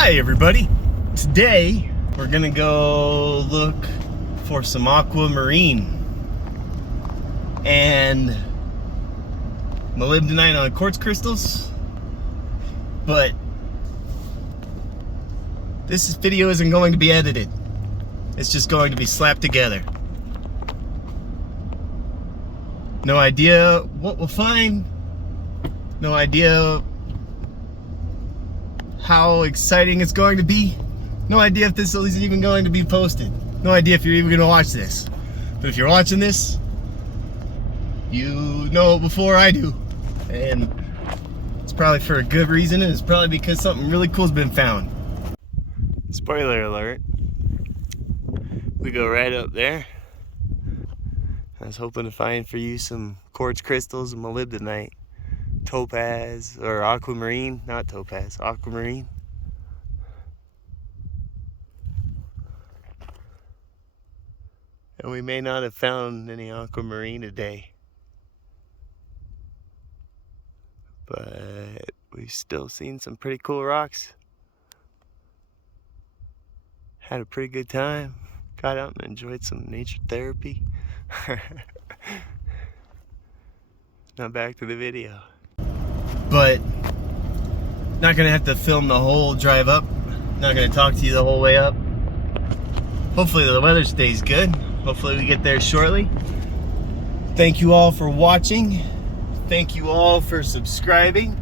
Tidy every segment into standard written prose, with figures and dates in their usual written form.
Hi everybody, today we're gonna go look for some aquamarine and molybdenite on quartz crystals, but this video isn't going to be edited. It's just going to be slapped together. No idea what we'll find, no idea how exciting it's going to be, no idea if this is even going to be posted, no idea if you're even going to watch this. But if you're watching this, you know it before I do, and it's probably for a good reason, and it's probably because something really cool's been found. Spoiler alert, we go right up there. I was hoping to find for you some quartz crystals and molybdenite, topaz or aquamarine, not topaz, aquamarine. And we may not have found any aquamarine today, but we've still seen some pretty cool rocks. Had a pretty good time. Got out and enjoyed some nature therapy. Now back to the video. But not gonna have to film the whole drive up. Not gonna talk to you the whole way up. Hopefully the weather stays good. Hopefully we get there shortly. Thank you all for watching. Thank you all for subscribing.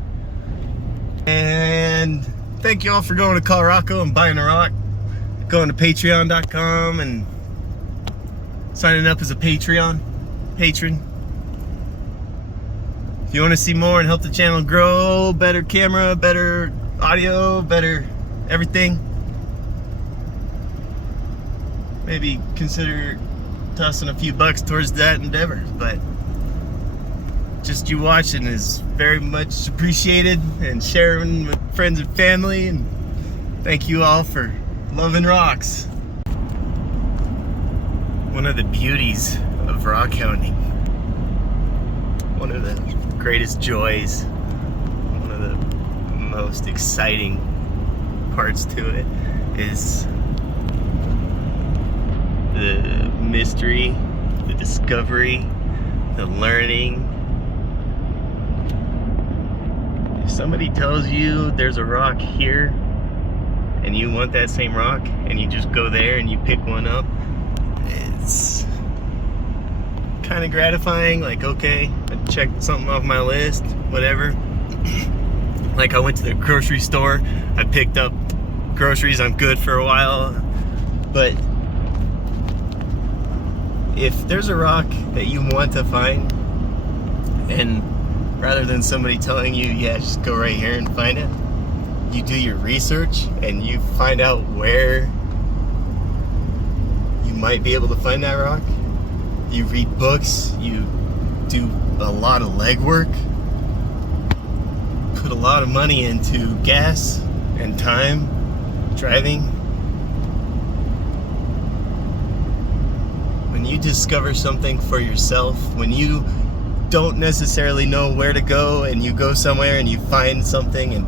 And thank you all for going to ColoRockCo and buying a rock. Going to patreon.com and signing up as a patron. If you want to see more and help the channel grow, better camera, better audio, better everything, maybe consider tossing a few bucks towards that endeavor. But just you watching is very much appreciated, and sharing with friends and family, and thank you all for loving rocks. One of the beauties of rockhounding, one of the greatest joys, one of the most exciting parts to it is the mystery, the discovery, the learning. If somebody tells you there's a rock here and you want that same rock and you just go there and you pick one up, it's kind of gratifying. Like, okay, I checked something off my list, whatever. Like, I went to the grocery store, I picked up groceries, I'm good for a while. But if there's a rock that you want to find, and rather than somebody telling you, yeah, just go right here and find it, you do your research and you find out where you might be able to find that rock. You read books, you do a lot of legwork, put a lot of money into gas and time driving. When you discover something for yourself, when you don't necessarily know where to go and you go somewhere and you find something, and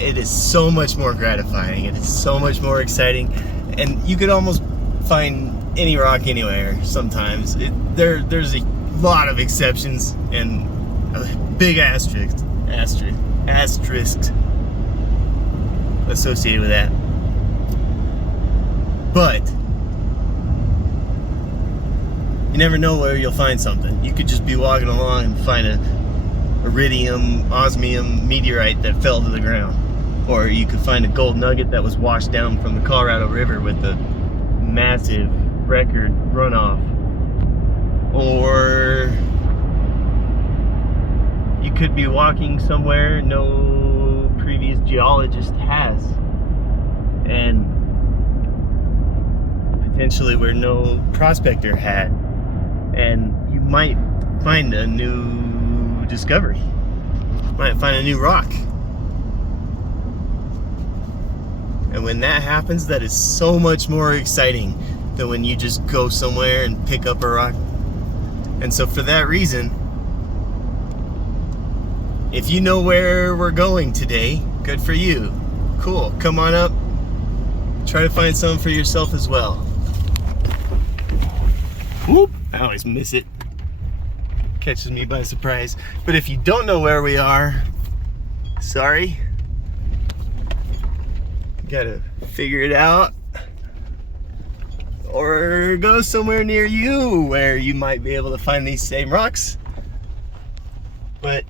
it is so much more gratifying, it is so much more exciting, and you could almost find any rock anywhere sometimes. There's a lot of exceptions and a big asterisk associated with that. But you never know where you'll find something. You could just be walking along and find a iridium, osmium meteorite that fell to the ground. Or you could find a gold nugget that was washed down from the Colorado River with a massive record runoff. Or you could be walking somewhere no previous geologist has, and potentially where no prospector had, and you might find a new discovery. You might find a new rock. And when that happens, that is so much more exciting than when you just go somewhere and pick up a rock. And so for that reason, if you know where we're going today, good for you. Cool, come on up. Try to find some for yourself as well. Whoop, I always miss it. Catches me by surprise. But if you don't know where we are, sorry. Gotta figure it out. Or go somewhere near you where you might be able to find these same rocks. But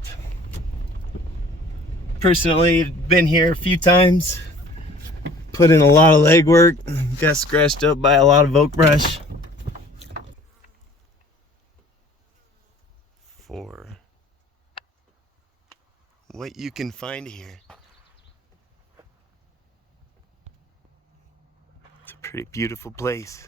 personally, I've been here a few times, put in a lot of legwork, got scratched up by a lot of oak brush. For what you can find here. It's a pretty beautiful place.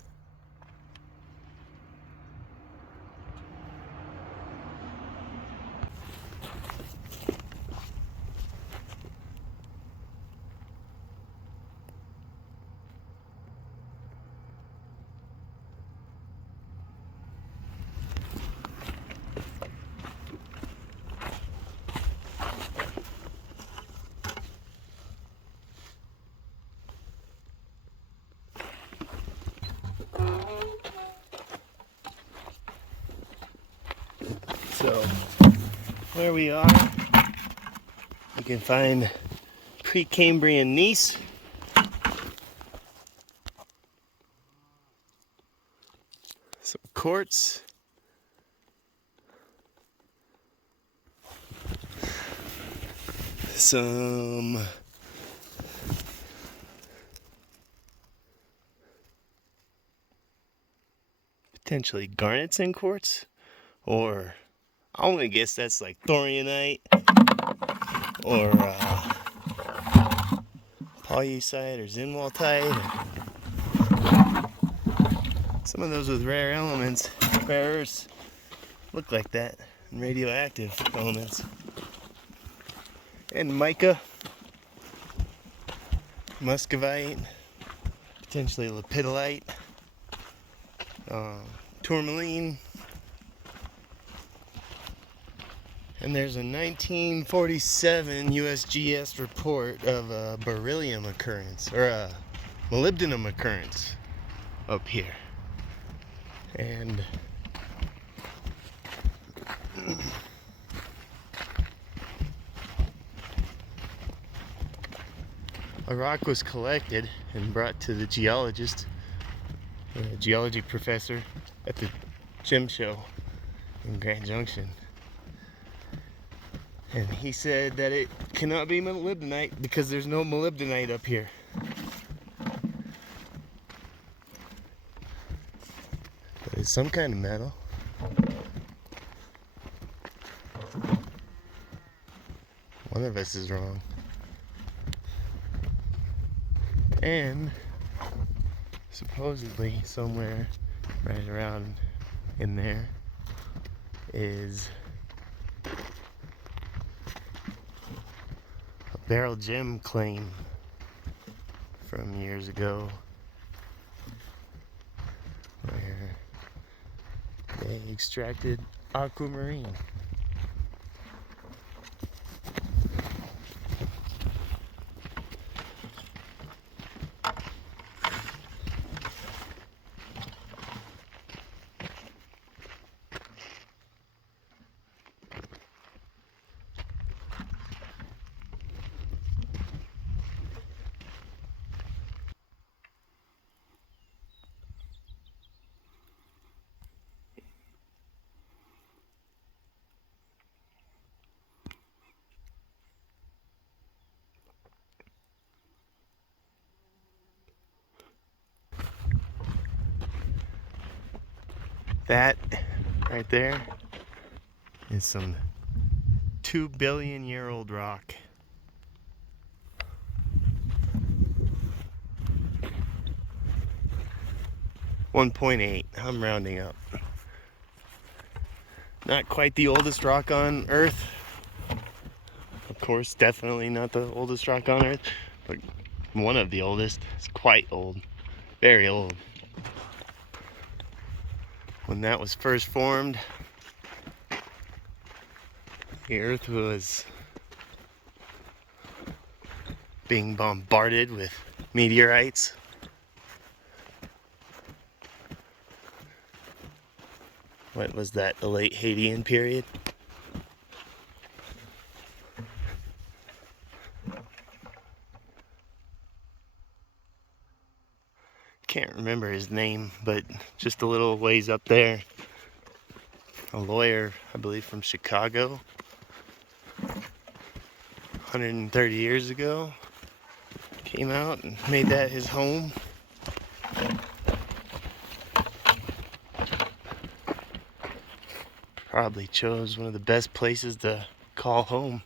So, where we are, you can find Precambrian gneiss, some quartz, some potentially garnets and quartz, or I'm gonna guess that's like thorianite or pollucite or zinwaltite. Some of those with rare elements, rare earths, look like that, and radioactive elements. And mica, muscovite, potentially lepidolite, tourmaline. And there's a 1947 USGS report of a beryllium occurrence, or a molybdenum occurrence up here. And a rock was collected and brought to the geologist, a geology professor at the gym show in Grand Junction. And he said that it cannot be molybdenite because there's no molybdenite up here. But it's some kind of metal. One of us is wrong. And supposedly somewhere right around in there is barrel gem claim from years ago where they extracted aquamarine. That right there is some 2 billion year old rock. .8, I'm rounding up. Not quite the oldest rock on Earth. Of course, definitely not the oldest rock on Earth, but one of the oldest. It's quite old, very old. When that was first formed, the Earth was being bombarded with meteorites. What was that, the late Hadean period? Can't remember his name, but just a little ways up there, a lawyer, I believe from Chicago, 130 years ago, came out and made that his home. Probably chose one of the best places to call home.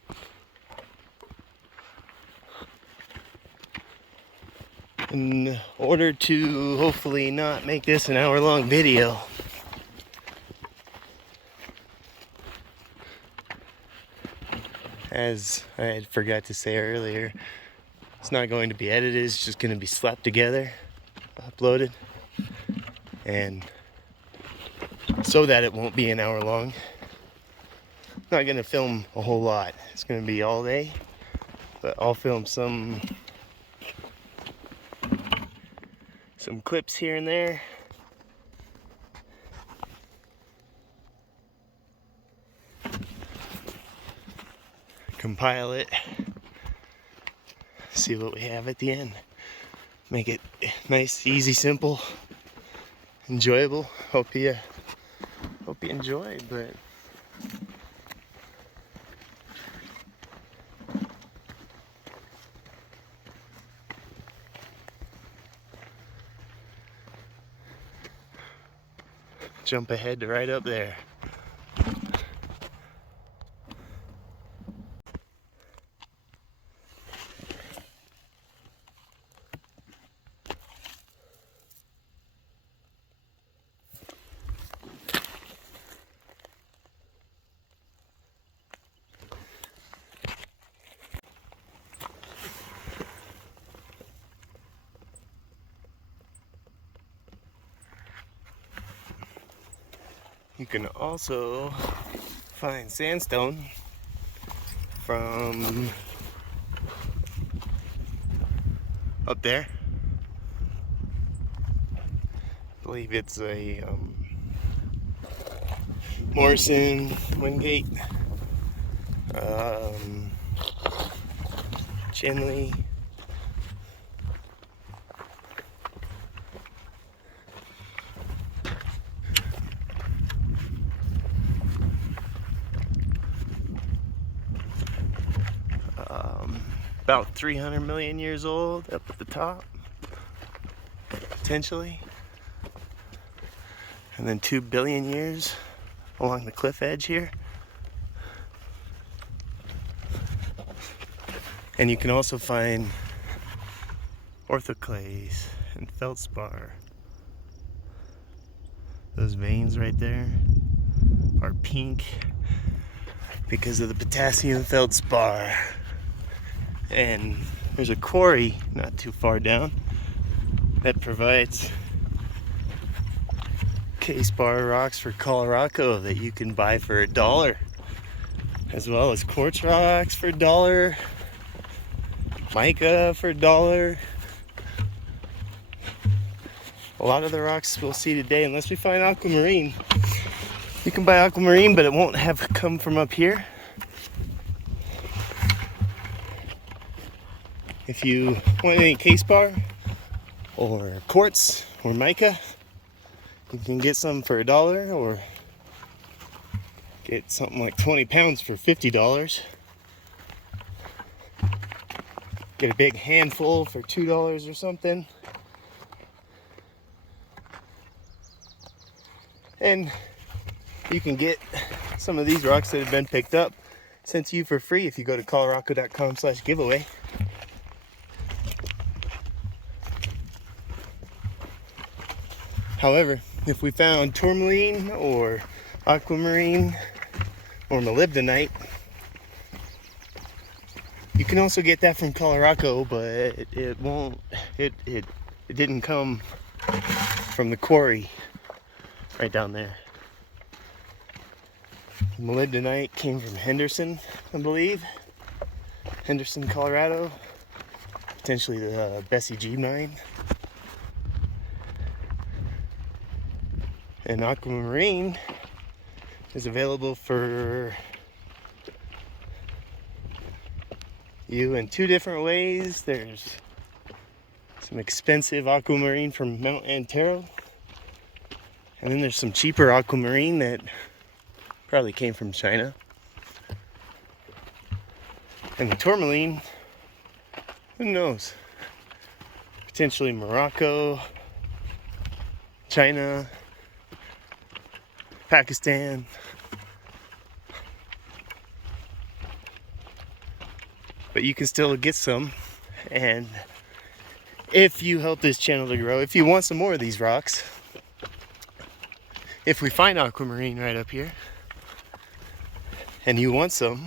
In order to hopefully not make this an hour-long video, as I had forgot to say earlier, it's not going to be edited, it's just going to be slapped together, uploaded, and so that it won't be an hour long. Not going to film a whole lot, it's going to be all day, but I'll film some clips here and there. Compile it, see what we have at the end. Make it nice, easy, simple, enjoyable. Hope you enjoy, but jump ahead to right up there. You can also find sandstone from up there. I believe it's a Morrison, Wingate, Chinley. About 300 million years old up at the top, potentially. And then 2 billion years along the cliff edge here. And you can also find orthoclase and feldspar. Those veins right there are pink because of the potassium feldspar. And there's a quarry not too far down that provides K-spar rocks for ColoRockCo that you can buy for $1, as well as quartz rocks for $1, mica for $1. A lot of the rocks we'll see today, unless we find aquamarine, you can buy aquamarine, but it won't have come from up here. If you want any K-spar or quartz or mica, you can get some for $1 or get something like 20 pounds for $50. Get a big handful for $2 or something. And you can get some of these rocks that have been picked up sent to you for free if you go to ColoRockCo.com/giveaway. However, if we found tourmaline or aquamarine or molybdenite, you can also get that from ColoRockCo, but it didn't come from the quarry right down there. Molybdenite came from Henderson, I believe. Henderson, Colorado. potentially the Bessie G mine. And Aquamarine is available for you in two different ways. There's some expensive Aquamarine from Mount Antero, and then there's some cheaper Aquamarine that probably came from China. And the tourmaline, who knows? Potentially Morocco, China, Pakistan. But you can still get some. And if you help this channel to grow, if you want some more of these rocks, if we find Aquamarine right up here and you want some,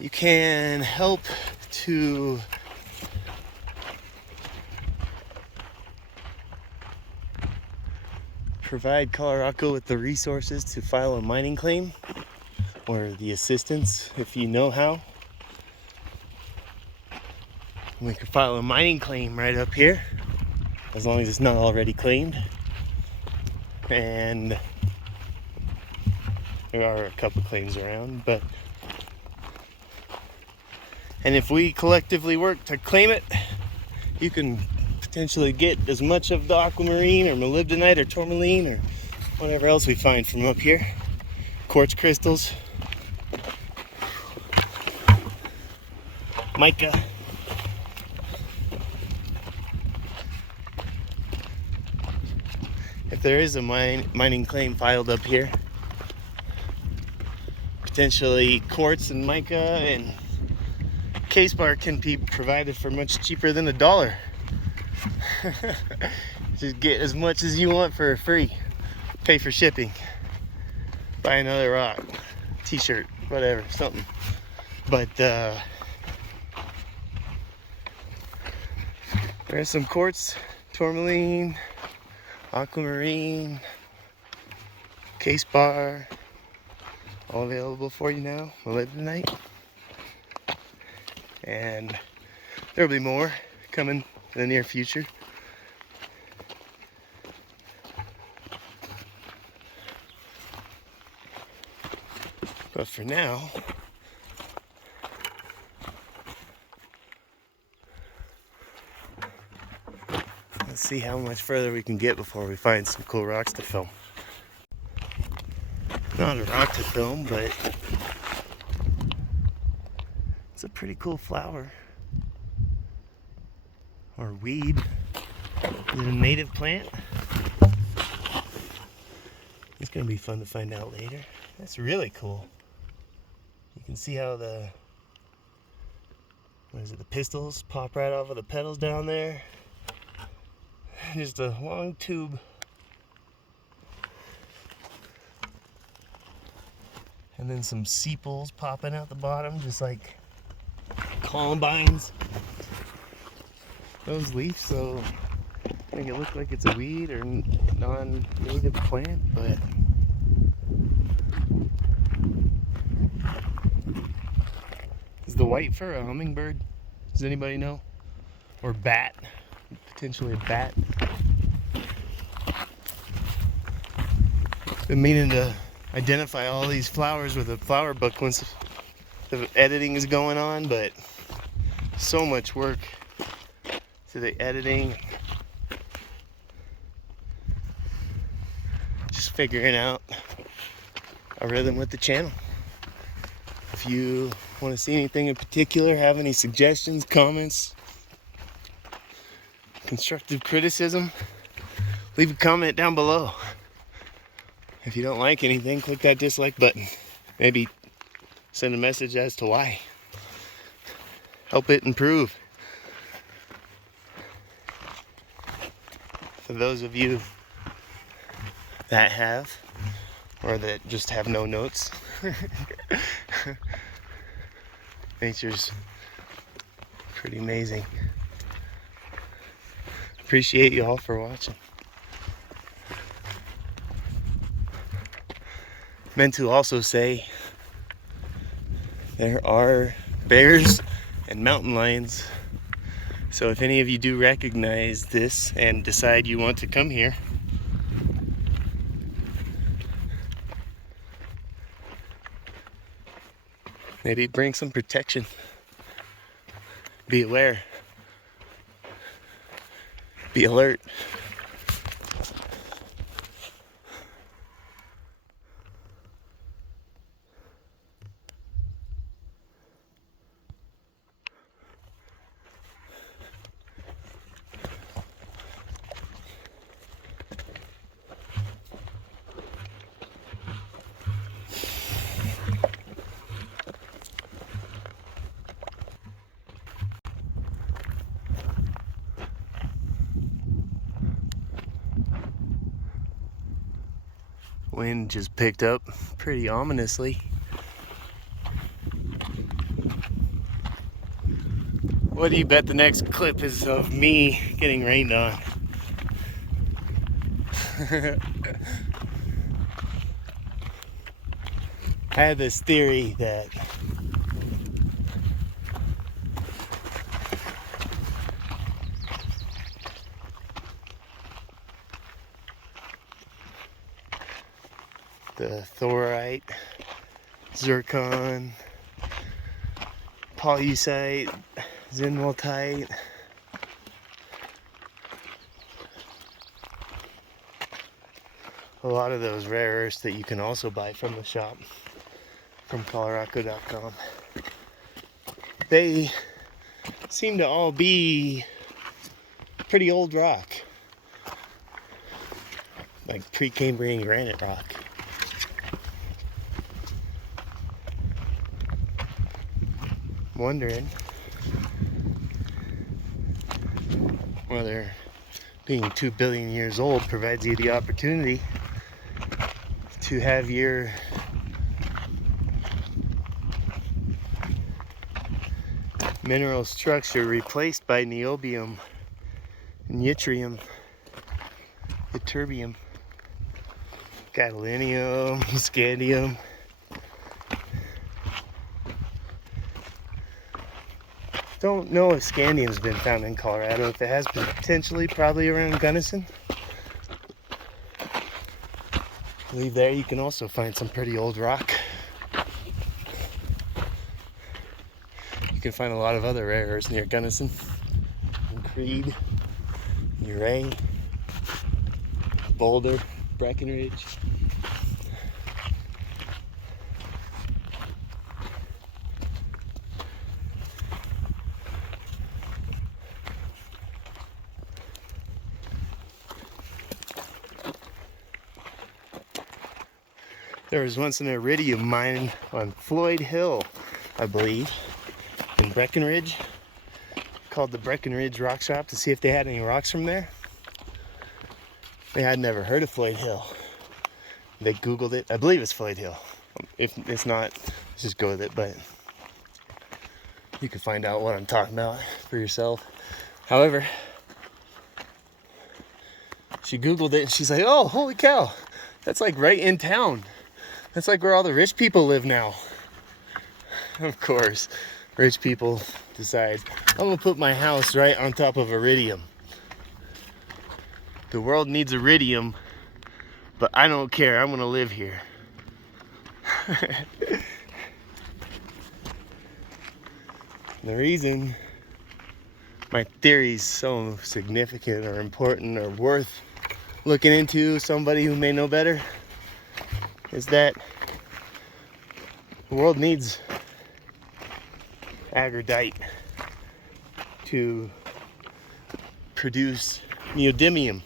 you can help to provide ColoRockCo with the resources to file a mining claim, or the assistance if you know how. We can file a mining claim right up here, as long as it's not already claimed. And there are a couple claims around, and if we collectively work to claim it, you can potentially get as much of the Aquamarine or Molybdenite or tourmaline or whatever else we find from up here. Quartz crystals, mica. If there is a mining claim filed up here, potentially quartz and mica and case bar can be provided for much cheaper than $1. Just get as much as you want for free. Pay for shipping. Buy another rock, t-shirt, whatever, something. But there's some quartz, tourmaline, Aquamarine, case bar, all available for you now. Molybdenite. And there'll be more coming in the near future. But for now, let's see how much further we can get before we find some cool rocks to film. Not a rock to film, but it's a pretty cool flower. Or weed. Is it a native plant? It's gonna be fun to find out later. That's really cool. You can see how the pistils pop right off of the petals down there. Just a long tube. And then some sepals popping out the bottom, just like columbines. Those leaves, so make it look like it's a weed or non-native plant, but is the white fur a hummingbird? Does anybody know? Or bat? Potentially a bat. Been meaning to identify all these flowers with a flower book once the editing is going on, but so much work to the editing. Just figuring out a rhythm with the channel. If you want to see anything in particular, have any suggestions, comments, constructive criticism, leave a comment down below. If you don't like anything, click that dislike button. Maybe send a message as to why. Help it improve. For those of you that have, or that just have no notes, nature's pretty amazing. Appreciate you all for watching. Meant to also say there are bears and mountain lions. So if any of you do recognize this and decide you want to come here, maybe bring some protection. Be aware. Be alert. Wind just picked up pretty ominously. What do you bet the next clip is of me getting rained on? I had this theory that the thorite, zircon, pollucite, zinwaltite, a lot of those rare earths that you can also buy from the shop, from ColoRockCo.com, they seem to all be pretty old rock, like pre-Cambrian granite rock. Wondering whether being 2 billion years old provides you the opportunity to have your mineral structure replaced by niobium, yttrium, ytterbium, gadolinium, scandium. Don't know if scandium's been found in Colorado. If it has, potentially, probably around Gunnison. I believe there you can also find some pretty old rock. You can find a lot of other rare earths near Gunnison, and Creed, Uray, Boulder, Breckenridge. There was once an iridium mine on Floyd Hill, I believe, in Breckenridge, called the Breckenridge Rock Shop to see if they had any rocks from there. They had never heard of Floyd Hill. They Googled it. I believe it's Floyd Hill. If it's not, let's just go with it, but you can find out what I'm talking about for yourself. However, she Googled it and she's like, oh, holy cow, that's like right in town. That's like where all the rich people live now. Of course, rich people decide, I'm gonna put my house right on top of iridium. The world needs iridium, but I don't care, I'm gonna live here. The reason my theory is so significant or important or worth looking into, somebody who may know better, is that the world needs agrodite to produce neodymium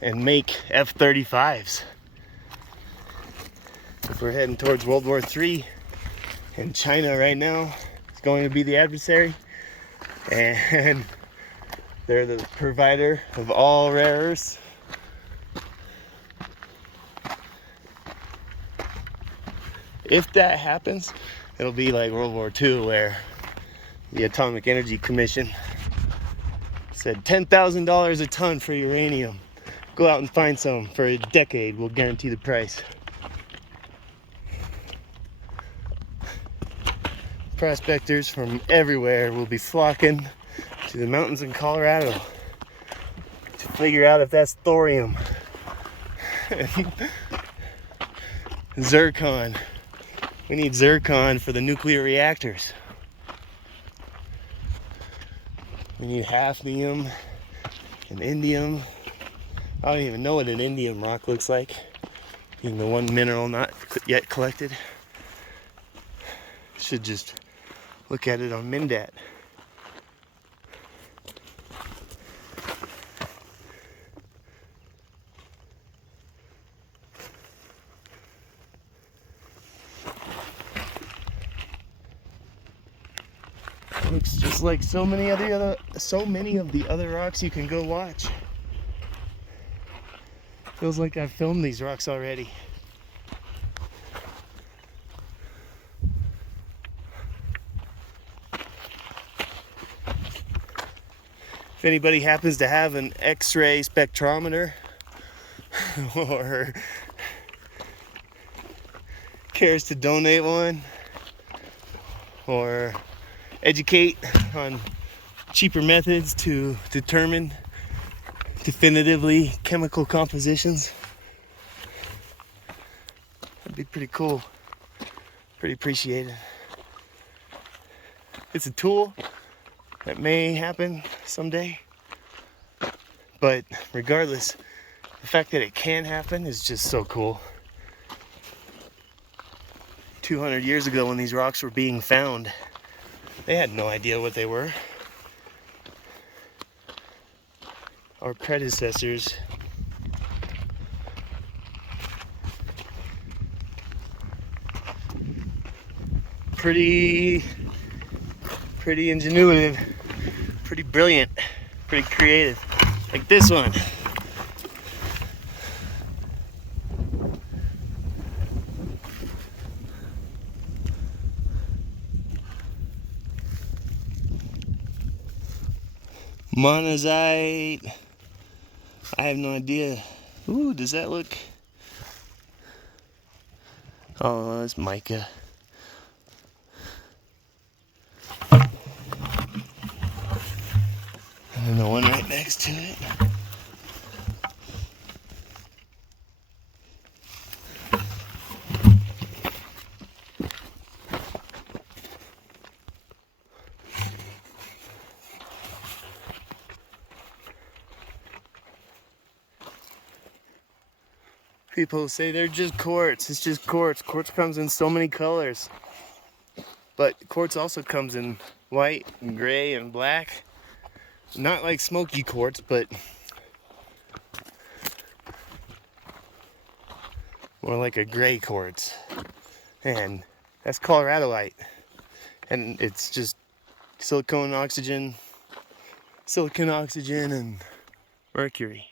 and make F-35s. If we're heading towards World War III, and China right now is going to be the adversary, and they're the provider of all rare earths, if that happens, it'll be like World War II, where the Atomic Energy Commission said $10,000 a ton for uranium. Go out and find some for a decade. We'll guarantee the price. Prospectors from everywhere will be flocking to the mountains in Colorado to figure out if that's thorium. Zircon. We need zircon for the nuclear reactors. We need hafnium and indium. I don't even know what an indium rock looks like, being the one mineral not yet collected. Should just look at it on Mindat. Looks just like so many of the other rocks you can go watch. Feels like I've filmed these rocks already. If anybody happens to have an X-ray spectrometer or cares to donate one or educate on cheaper methods to determine definitively chemical compositions, that'd be pretty cool. Pretty appreciated. It's a tool that may happen someday, but regardless, the fact that it can happen is just so cool. 200 years ago when these rocks were being found, they had no idea what they were. Our predecessors pretty ingenuitive, pretty brilliant, pretty creative. Like this one. Monazite. I have no idea. Ooh, does that look? Oh, that's mica. And then the one right next to it. People say they're just quartz. It's just quartz. Quartz comes in so many colors. But quartz also comes in white and gray and black. Not like smoky quartz, but more like a gray quartz. And that's Coloradoite. And it's just silicon, oxygen, and mercury.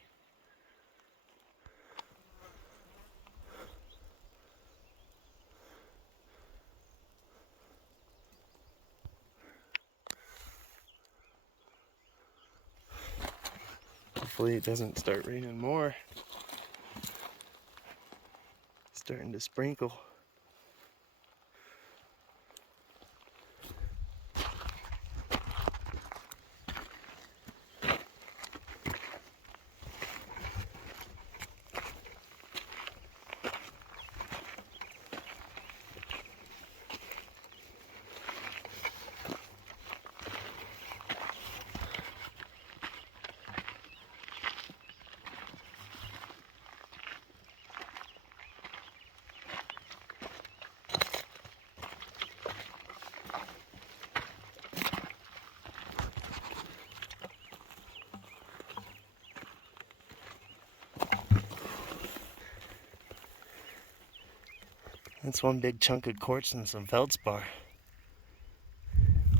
Hopefully it doesn't start raining more. It's starting to sprinkle. That's one big chunk of quartz and some feldspar.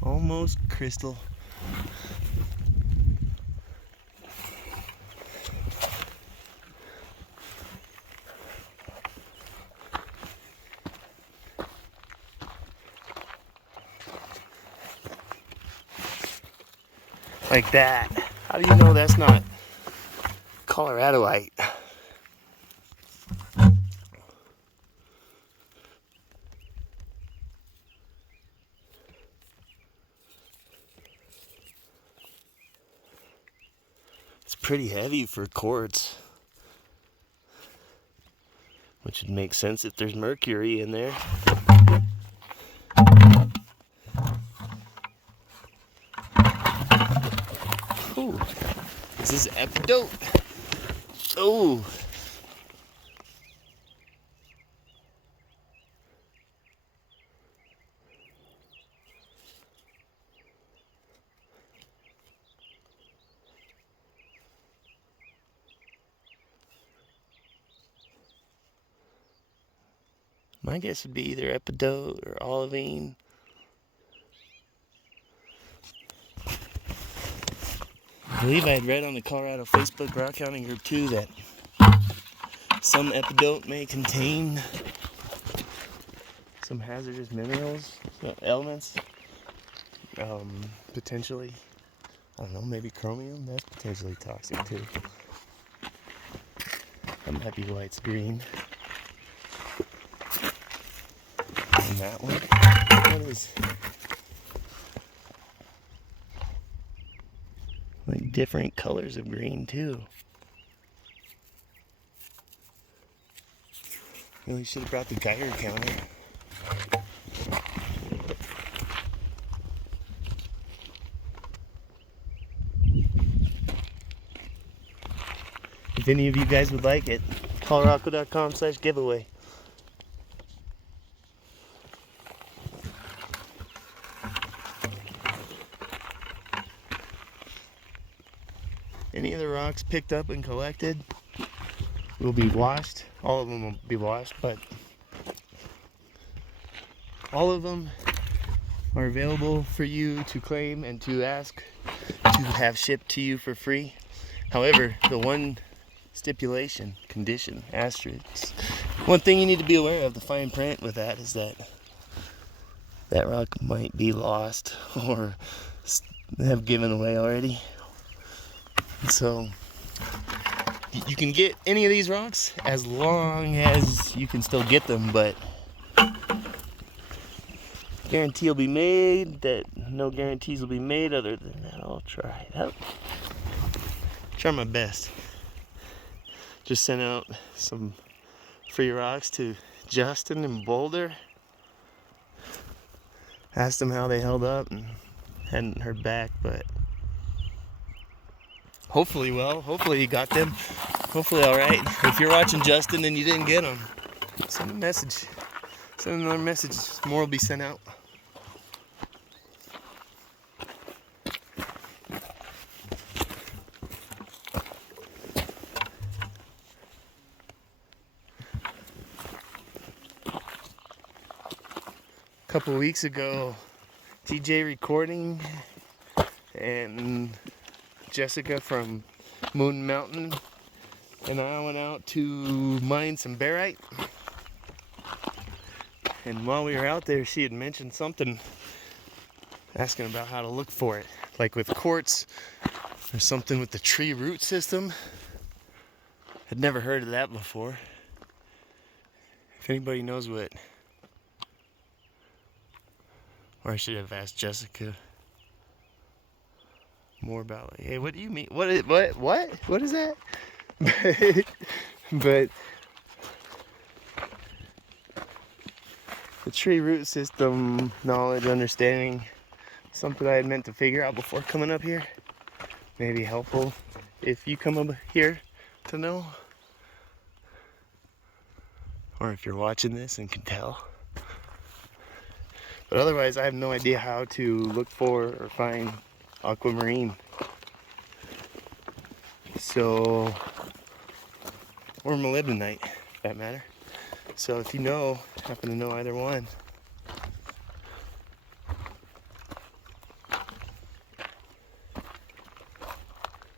Almost crystal. Like that. How do you know that's not Coloradoite? pretty heavy for quartz, which would make sense if there's mercury in there. Ooh, this is epidote. Oh. My guess would be either epidote or olivine. I believe I had read on the Colorado Facebook rockhounding group too that some epidote may contain some hazardous minerals, elements, potentially. I don't know, maybe chromium. That's potentially toxic too. That might be why it's green. And that one, what is like different colors of green too. Really should have brought the Geiger counter. If any of you guys would like it, ColoRockCo.com/giveaway. Any of the rocks picked up and collected will be washed. All of them will be washed, but all of them are available for you to claim and to ask to have shipped to you for free. However, the one stipulation, condition, asterisk, one thing you need to be aware of, the fine print with that, is that that rock might be lost or have given away already. So you can get any of these rocks as long as you can still get them, but guarantee will be made that no guarantees will be made other than that. I'll try it out. Try my best. Just sent out some free rocks to Justin in Boulder. Asked him how they held up and hadn't heard back, but hopefully well. Hopefully you got them. Hopefully all right. If you're watching Justin and you didn't get them, send a message. Send another message. More will be sent out. A couple weeks ago, TJ Recording and Jessica from Moon Mountain and I went out to mine some barite. And while we were out there, she had mentioned something, asking about how to look for it. Like with quartz, or something with the tree root system. Had never heard of that before. If anybody knows what, or I should have asked Jessica more about, like, hey, what do you mean? What is that? But the tree root system knowledge, understanding, something I had meant to figure out before coming up here. May be helpful if you come up here to know, or if you're watching this and can tell. But otherwise, I have no idea how to look for or find aquamarine. So, or molybdenite, for that matter. So if you know, happen to know either one,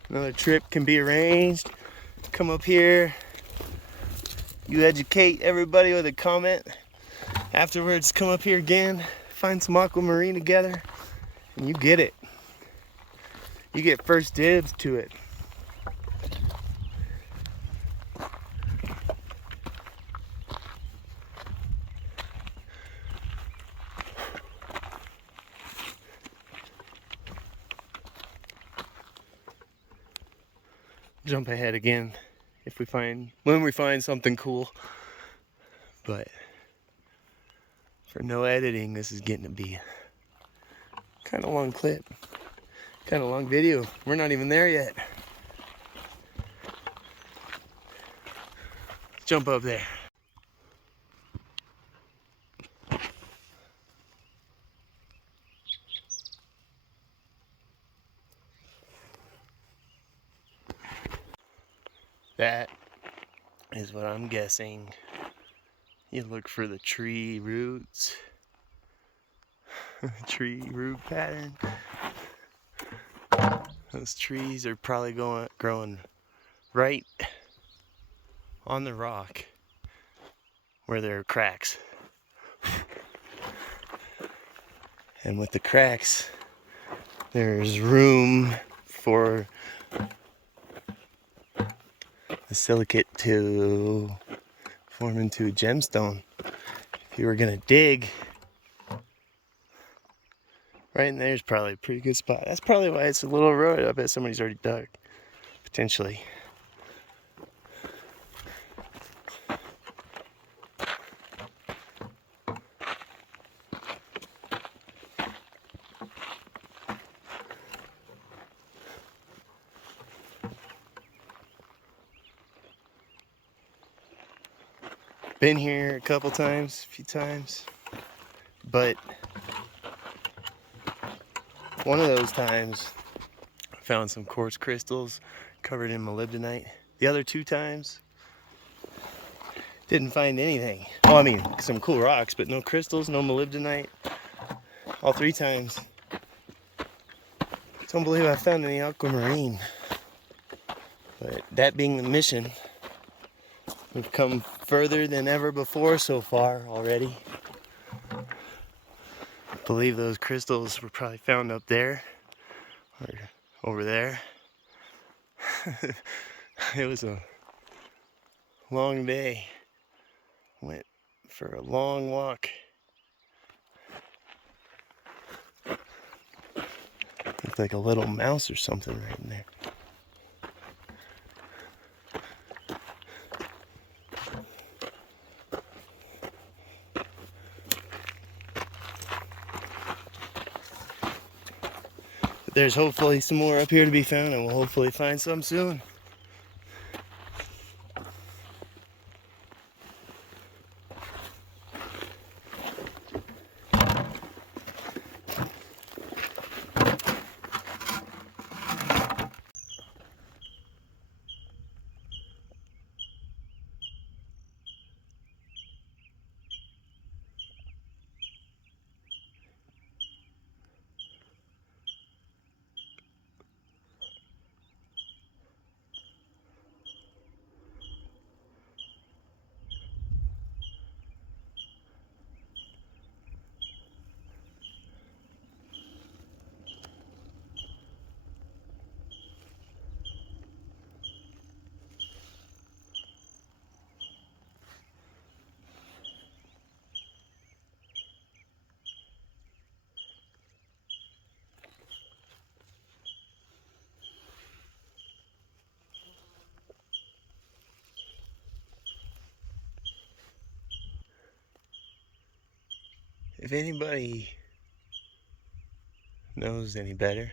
another trip can be arranged. Come up here, you educate everybody with a comment. Afterwards, come up here again, find some aquamarine together, and you get it. You get first dibs to it. jump ahead again if we find, when we find something cool. But for no editing, this is getting to be kind of long clip, kind of long video. We're not even there yet. Jump up there. That is what I'm guessing. You look for the tree roots. Tree root pattern. Those trees are probably growing right on the rock where there are cracks. And with the cracks, there's room for the silicate to form into a gemstone. If you were gonna dig, right in there's probably a pretty good spot. That's probably why it's a little eroded. I bet somebody's already dug, potentially. Been here a couple times, a few times, but one of those times I found some quartz crystals covered in molybdenite. The other 2 times didn't find anything. Well, I mean, some cool rocks, but no crystals, no molybdenite. All 3 times. Don't believe I found any aquamarine. But that being the mission, we've come further than ever before so far already. I believe those crystals were probably found up there or over there. It was a long day. Went for a long walk. Looked like a little mouse or something right in there. But there's hopefully some more up here to be found, and we'll hopefully find some soon. If anybody knows any better,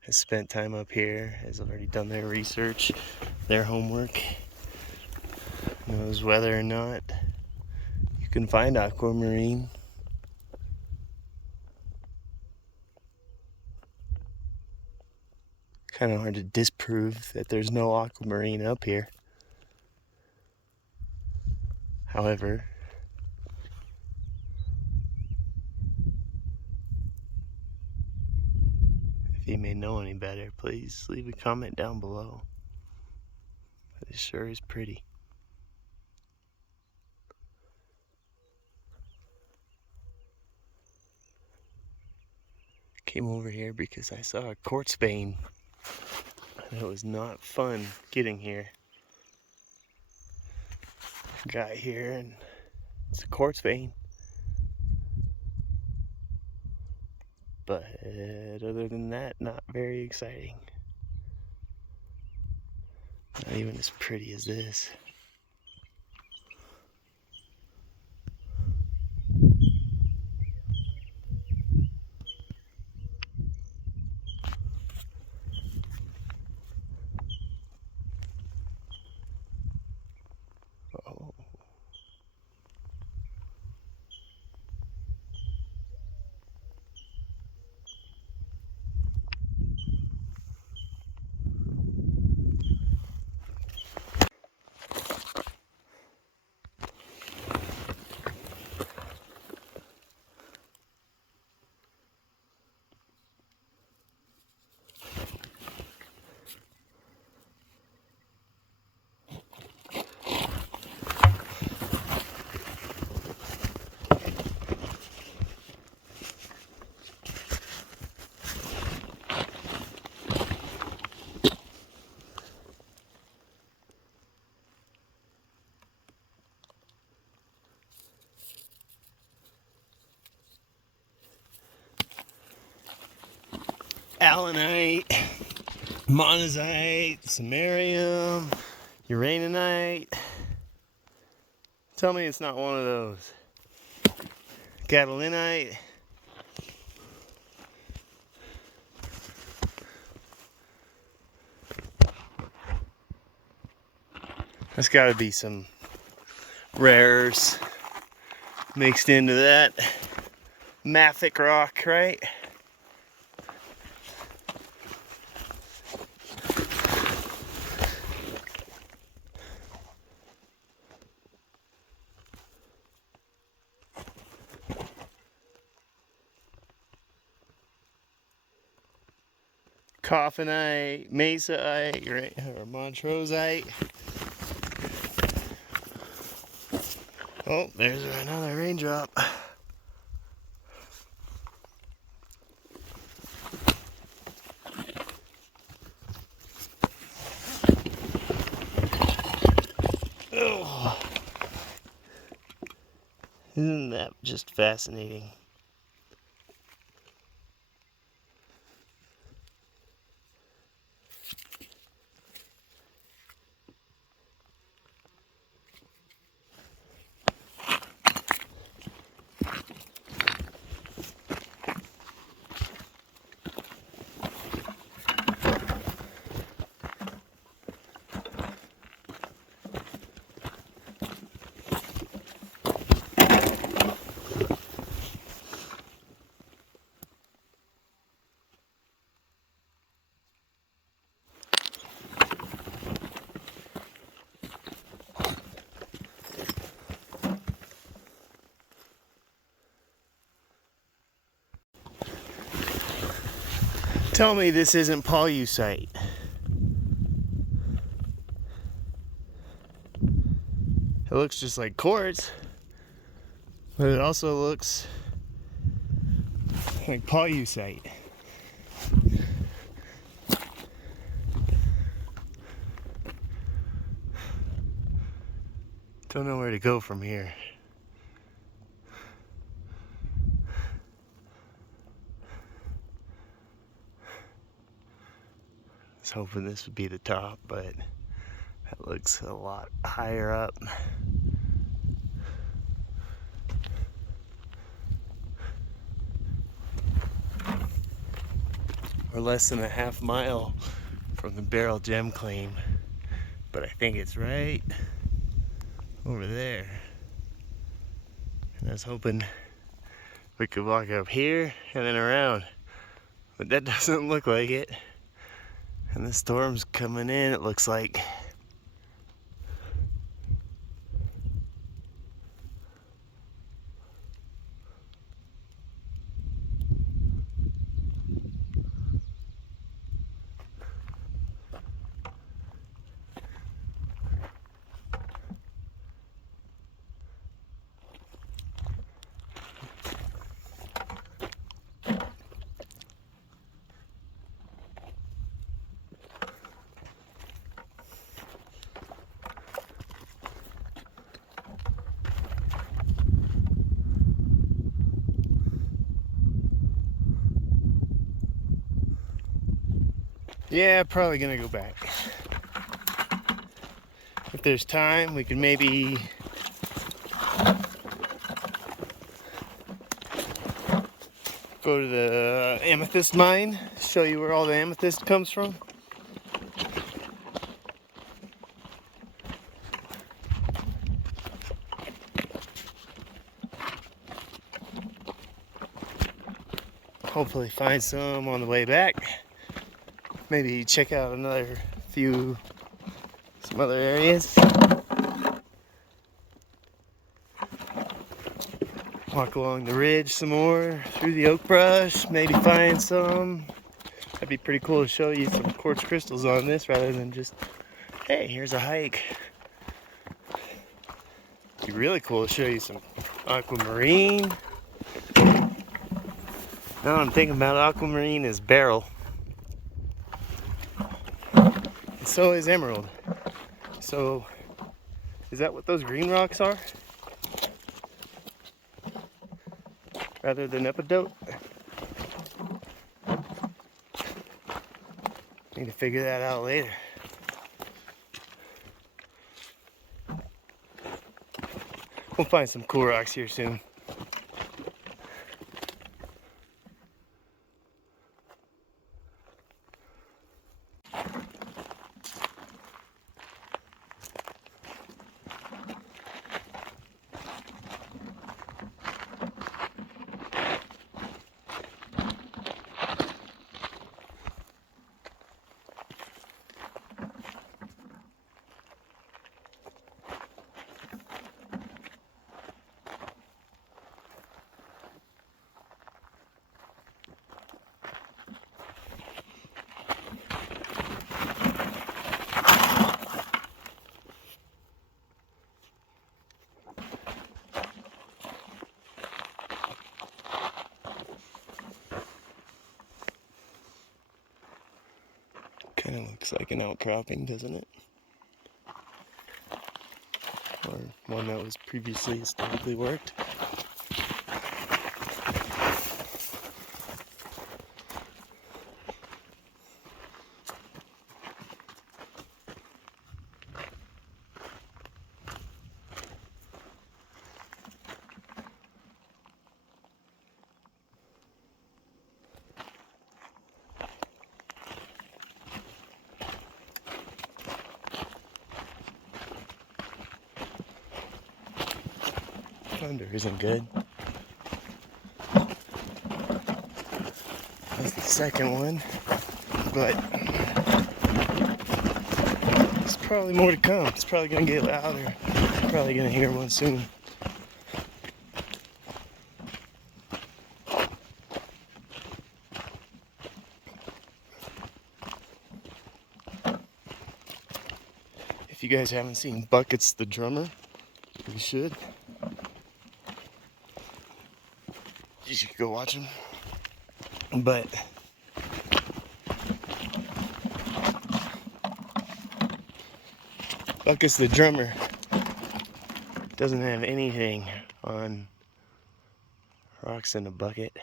has spent time up here, has already done their research, their homework, knows whether or not you can find aquamarine, kind of hard to disprove that there's no aquamarine up here. However, if you may know any better, please leave a comment down below. It sure is pretty. Came over here because I saw a quartz vein, and it was not fun getting here. Got here and it's a quartz vein, but other than that, not very exciting. Not even as pretty as this. Oh. Allanite, monazite, samarium, uraninite. Tell me it's not one of those. Gadolinite. That's got to be some rares mixed into that mafic rock, right? Coffinite, Mesaite, or Montroseite. Oh, there's another raindrop. Oh. Isn't that just fascinating? Tell me this isn't pollucite. It looks just like quartz, but it also looks like pollucite. Don't know where to go from here. I was hoping this would be the top, but that looks a lot higher up. We're less than a half mile from the barrel gem claim, but I think it's right over there. And I was hoping we could walk up here and then around, but that doesn't look like it. And the storm's coming in, it looks like. Yeah, probably gonna go back. if there's time, we could maybe go to the amethyst mine, show you where all the amethyst comes from. Hopefully find some on the way back. Maybe check out some other areas. Walk along the ridge some more, through the oak brush, maybe find some. That'd be pretty cool to show you some quartz crystals on this rather than just, hey, here's a hike. It'd be really cool to show you some aquamarine. Now I'm thinking about aquamarine is beryl. And so is emerald. So, is that what those green rocks are? Rather than epidote? Need to figure that out later. We'll find some cool rocks here soon. Kind of looks like an outcropping, doesn't it? Or one that was previously historically worked. Thunder isn't good. That's the second one, but there's probably more to come. It's probably gonna get louder. Probably gonna hear one soon. If you guys haven't seen Buckets the Drummer, you should. You should go watch him. But Buckets the Drummer doesn't have anything on rocks in a bucket.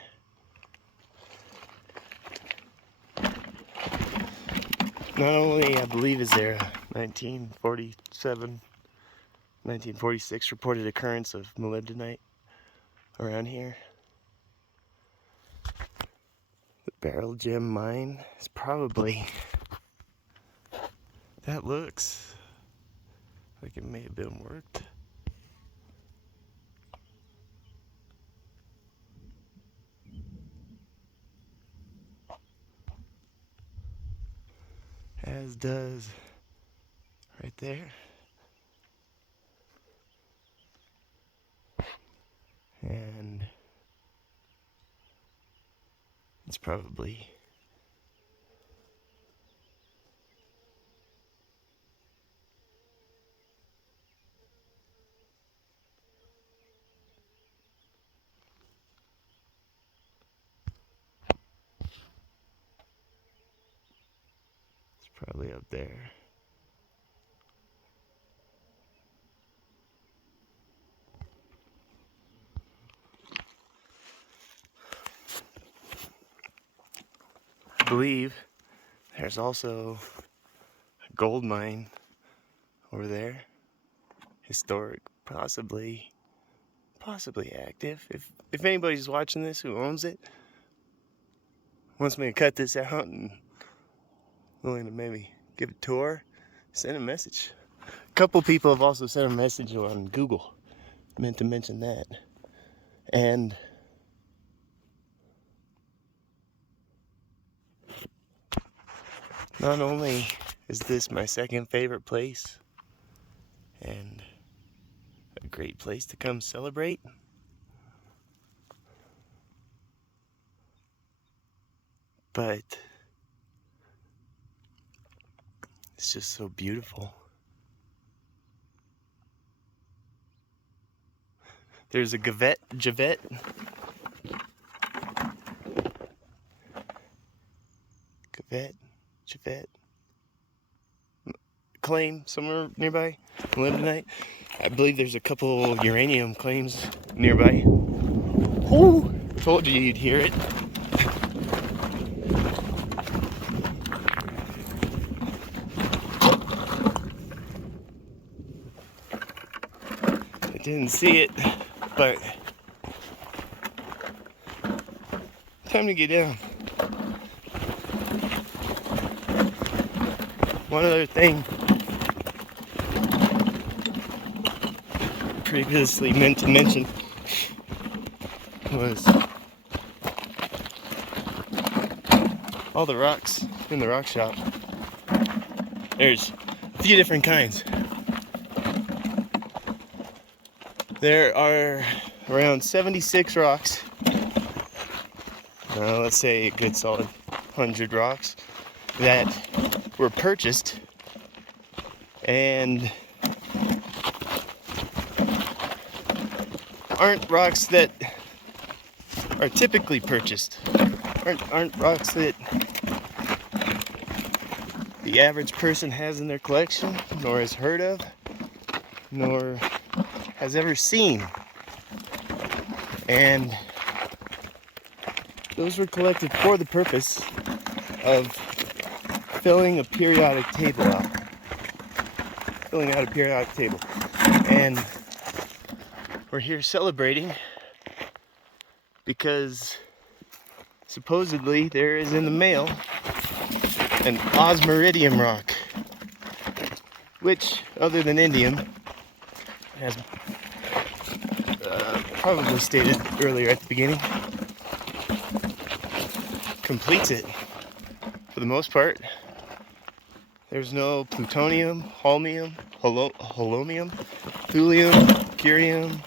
Not only, I believe, is there a 1946 reported occurrence of molybdenite around here. The Barrel Gem Mine is probably, that looks like it may have been worked. As does right there. And it's probably up there. I believe there's also a gold mine over there. Historic, possibly active. If anybody's watching this who owns it, wants me to cut this out and willing to maybe give a tour, send a message. A couple people have also sent a message on Google. Meant to mention that. And not only is this my second favorite place and a great place to come celebrate, but it's just so beautiful. There's a Javette claim somewhere nearby, Molybdenite. I believe there's a couple uranium claims nearby. Ooh, told you you'd hear it. I didn't see it, but time to get down. One other thing previously meant to mention was all the rocks in the rock shop. There's a few different kinds. There are around 76 rocks. Let's say a good solid 100 rocks that were purchased and aren't rocks that are typically purchased. Aren't rocks that the average person has in their collection, nor has heard of, nor has ever seen. And those were collected for the purpose of filling a periodic table out. Filling out a periodic table. And we're here celebrating because supposedly there is in the mail an osmiridium rock, which, other than indium, as probably stated earlier at the beginning, completes it for the most part. There's no plutonium, holmium, holomium, thulium, curium,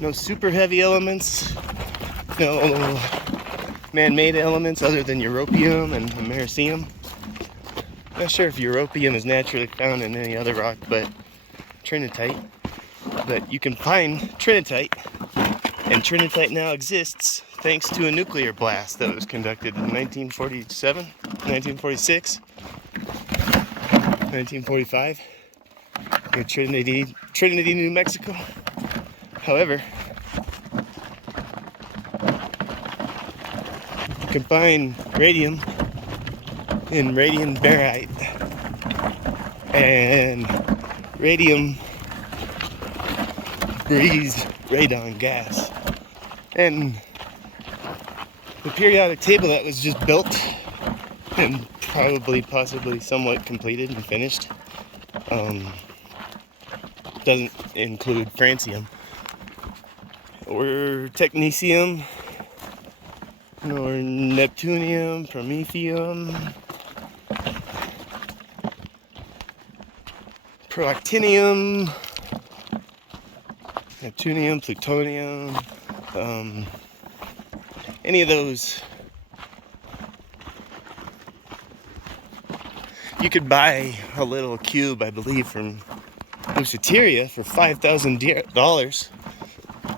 no super heavy elements, no man-made elements other than europium and americium. Not sure if europium is naturally found in any other rock, but trinitite. But you can find trinitite, and trinitite now exists thanks to a nuclear blast that was conducted in 1947, 1946, 1945 in Trinity, New Mexico. However, you can find radium in radium barite and radium breathes radon gas. And the periodic table that was just built and possibly somewhat completed and finished doesn't include francium or technetium nor neptunium, promethium, proactinium, neptunium, plutonium, any of those. You could buy a little cube, I believe, from Lucidaria for $5,000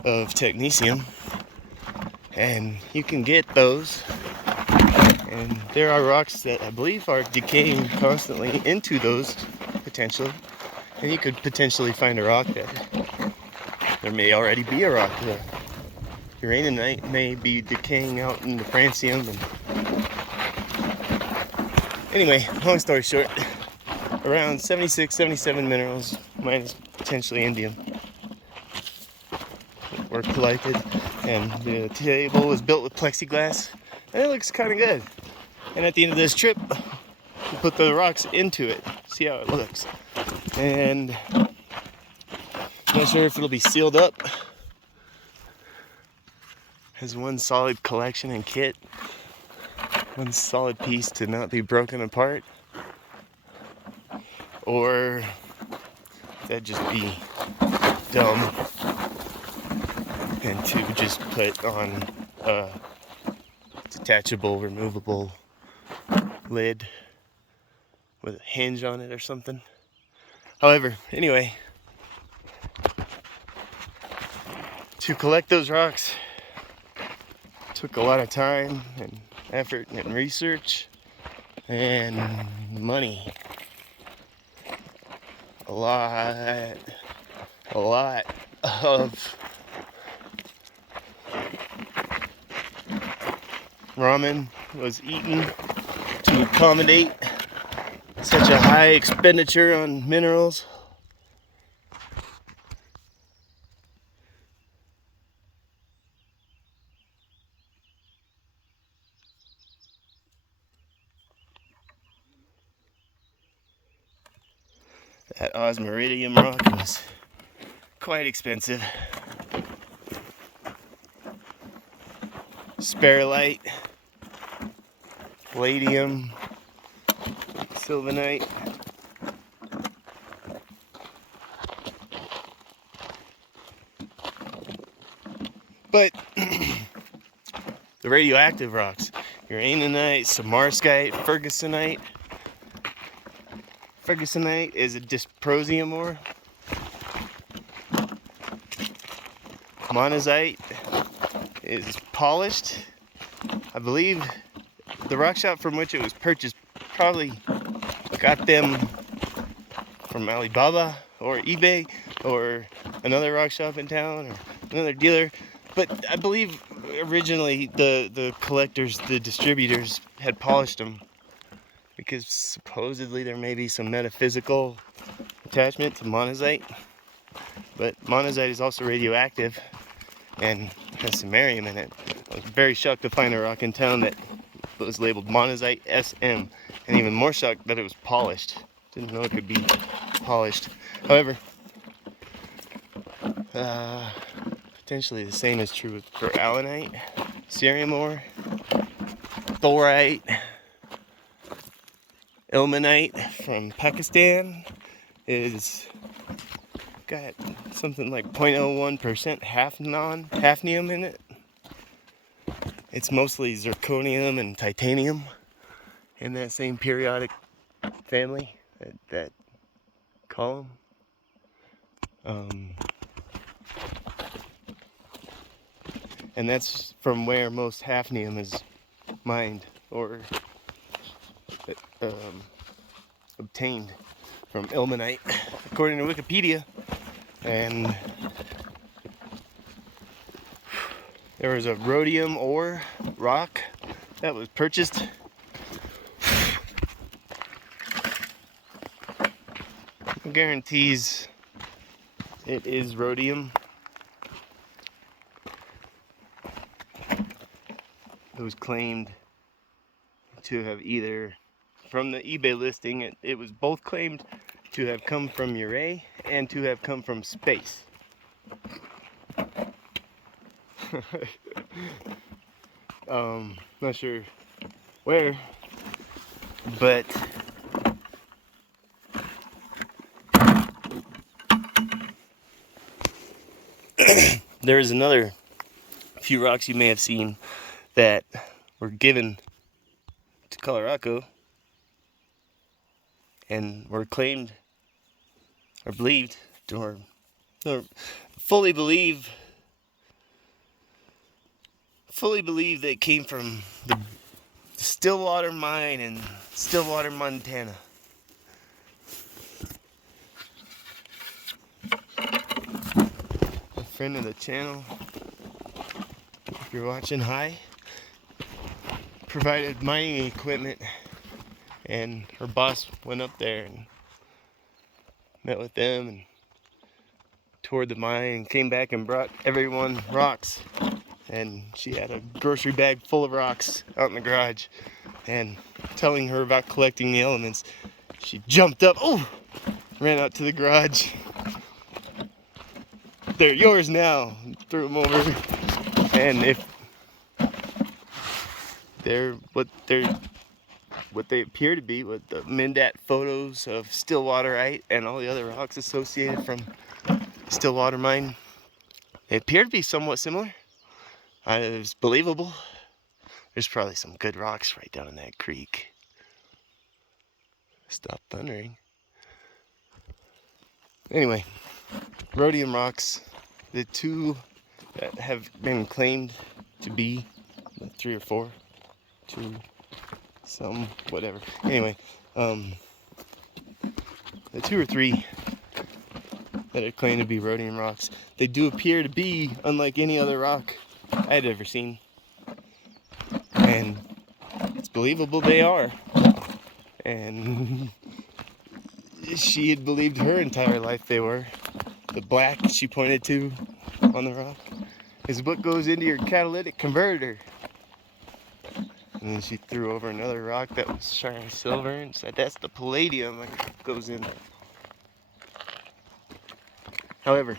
of technetium, and you can get those. And there are rocks that I believe are decaying constantly into those potentially, and you could potentially find a rock that there may already be a rock there. Uraninite may be decaying out into francium. And anyway, long story short, a around 76, 77 minerals, minus potentially indium, were collected, and the table was built with plexiglass, and it looks kind of good. And at the end of this trip, we put the rocks into it, see how it looks. And I'm not sure if it'll be sealed up as one solid collection and kit, one solid piece to not be broken apart, or that'd just be dumb, and to just put on a detachable, removable lid with a hinge on it or something. However, anyway, to collect those rocks took a lot of time and effort and research and money. A lot of ramen was eaten to accommodate such a high expenditure on minerals. That osmiridium rock was quite expensive. Sperlite, palladium, sylvanite. But the radioactive rocks, uraninite, samarskite, fergusonite. Fergusonite is a dysprosium ore. Monazite is polished. I believe the rock shop from which it was purchased probably got them from Alibaba or eBay or another rock shop in town or another dealer. But I believe originally the collectors, the distributors, had polished them because supposedly there may be some metaphysical attachment to monazite. But monazite is also radioactive and has samarium in it. I was very shocked to find a rock in town that was labeled monazite SM, and even more shocked that it was polished. Didn't know it could be polished. However, potentially the same is true for allanite, cerium ore, thorite, ilmenite from Pakistan is got something like 0.01% hafnium in it. It's mostly zirconium and titanium in that same periodic family, that column. And that's from where most hafnium is mined or obtained, from ilmenite, according to Wikipedia. And there was a rhodium ore rock that was purchased. Guarantees it is rhodium. It was claimed to have either, from the eBay listing, it was both claimed to have come from Uray and to have come from space. Not sure where, but there is another few rocks you may have seen that were given to ColoRockCo and were claimed or believed or fully believe they came from the Stillwater mine in Stillwater, Montana. A friend of the channel, if you're watching, hi, provided mining equipment, and her boss went up there and met with them and toured the mine and came back and brought everyone rocks. And she had a grocery bag full of rocks out in the garage. And telling her about collecting the elements, she jumped up, ran out to the garage. They're yours now. Threw them over. And if they're what they appear to be, with the Mindat photos of Stillwaterite and all the other rocks associated from Stillwater mine, they appear to be somewhat similar. It's believable. There's probably some good rocks right down in that creek. Stop thundering. Anyway, rhodium rocks, the two that have been claimed to be 3 or 4, 2, some, whatever. Anyway, the 2 or 3 that are claimed to be rhodium rocks, they do appear to be unlike any other rock I had ever seen. And it's believable they are. And she had believed her entire life they were. The black she pointed to on the rock is what goes into your catalytic converter. And then she threw over another rock that was shiny silver and said that's the palladium that goes in there. However,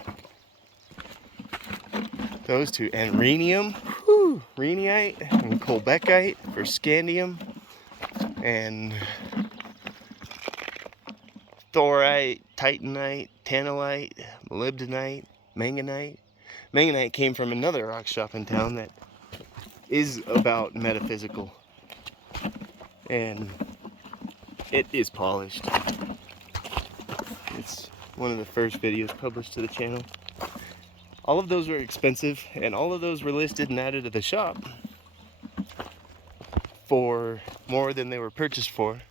those two, and rhenium, rhenite, and colbeckite for scandium, and thorite, titanite, tantalite, molybdenite, manganite. Manganite came from another rock shop in town that is about metaphysical, and it is polished. It's one of the first videos published to the channel. All of those were expensive, and all of those were listed and added to the shop for more than they were purchased for,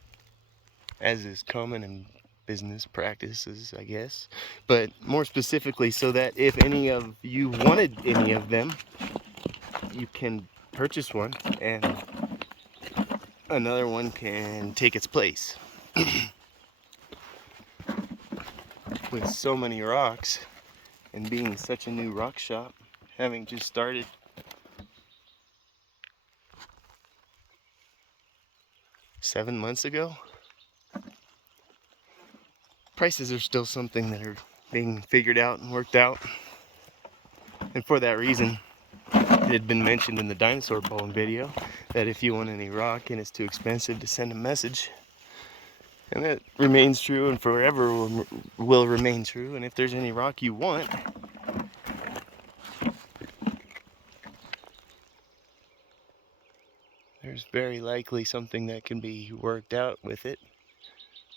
as is common in business practices, I guess. But more specifically, so that if any of you wanted any of them, you can purchase one and another one can take its place. With so many rocks, and being such a new rock shop, having just started seven months ago, prices are still something that are being figured out and worked out. And for that reason, it had been mentioned in the dinosaur bone video that if you want any rock and it's too expensive, to send a message. And that remains true and forever will remain true. And if there's any rock you want, there's very likely something that can be worked out with it.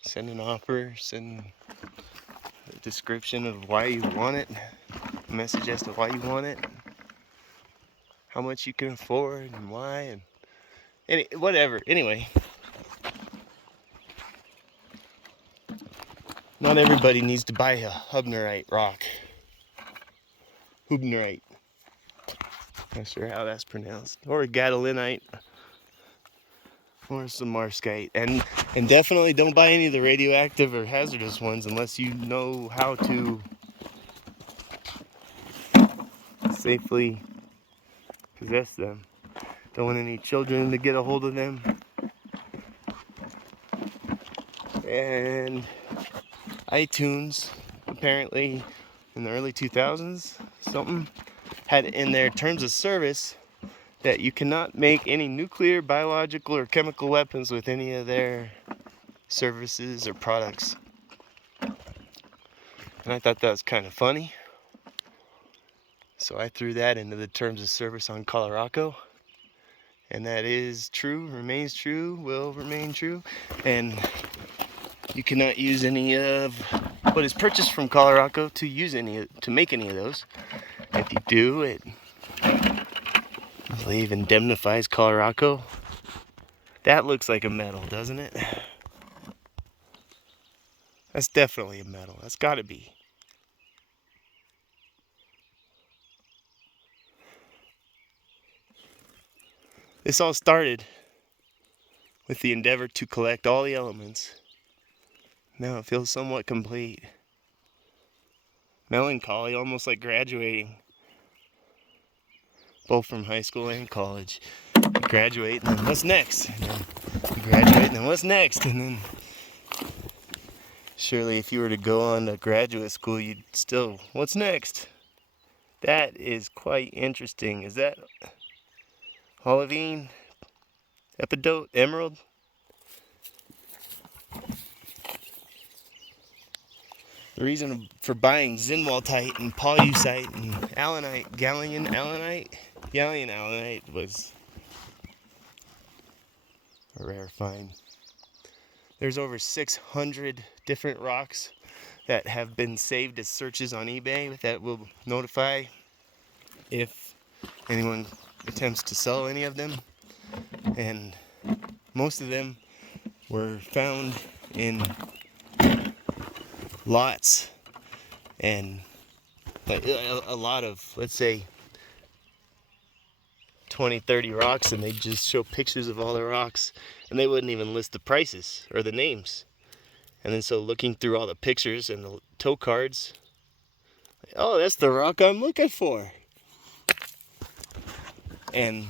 Send an offer, send a description of why you want it, a message as to why you want it, how much you can afford and why, and whatever. Anyway, not everybody needs to buy a hubnerite rock. Hubnerite. Not sure how that's pronounced. Or a gadolinite. Or some marskite. And definitely don't buy any of the radioactive or hazardous ones unless you know how to safely possess them. Don't want any children to get a hold of them. And iTunes, apparently in the early 2000s, something had in their terms of service that you cannot make any nuclear, biological, or chemical weapons with any of their services or products. And I thought that was kind of funny. So I threw that into the terms of service on ColoRockCo. And that is true, remains true, will remain true. And you cannot use any of what is purchased from ColoRockCo to make any of those. If you do, it, I believe, indemnifies ColoRockCo. That looks like a metal, doesn't it? That's definitely a metal. That's got to be. This all started with the endeavor to collect all the elements. Now it feels somewhat complete. melancholy, almost like graduating. Both from high school and college. You graduate, and then what's next? And then you graduate, and then what's next? And then surely if you were to go on to graduate school, you'd still, what's next? That is quite interesting. Is that olivine, epidote, emerald? The reason for buying zinwaldite and pollucite and allanite, gallium allanite was a rare find. There's over 600 different rocks that have been saved as searches on eBay that will notify if anyone attempts to sell any of them. And most of them were found in lots, and like a lot of, let's say, 20-30 rocks, and they just show pictures of all the rocks, and they wouldn't even list the prices or the names. And then so looking through all the pictures and the tow cards, oh, that's the rock I'm looking for. And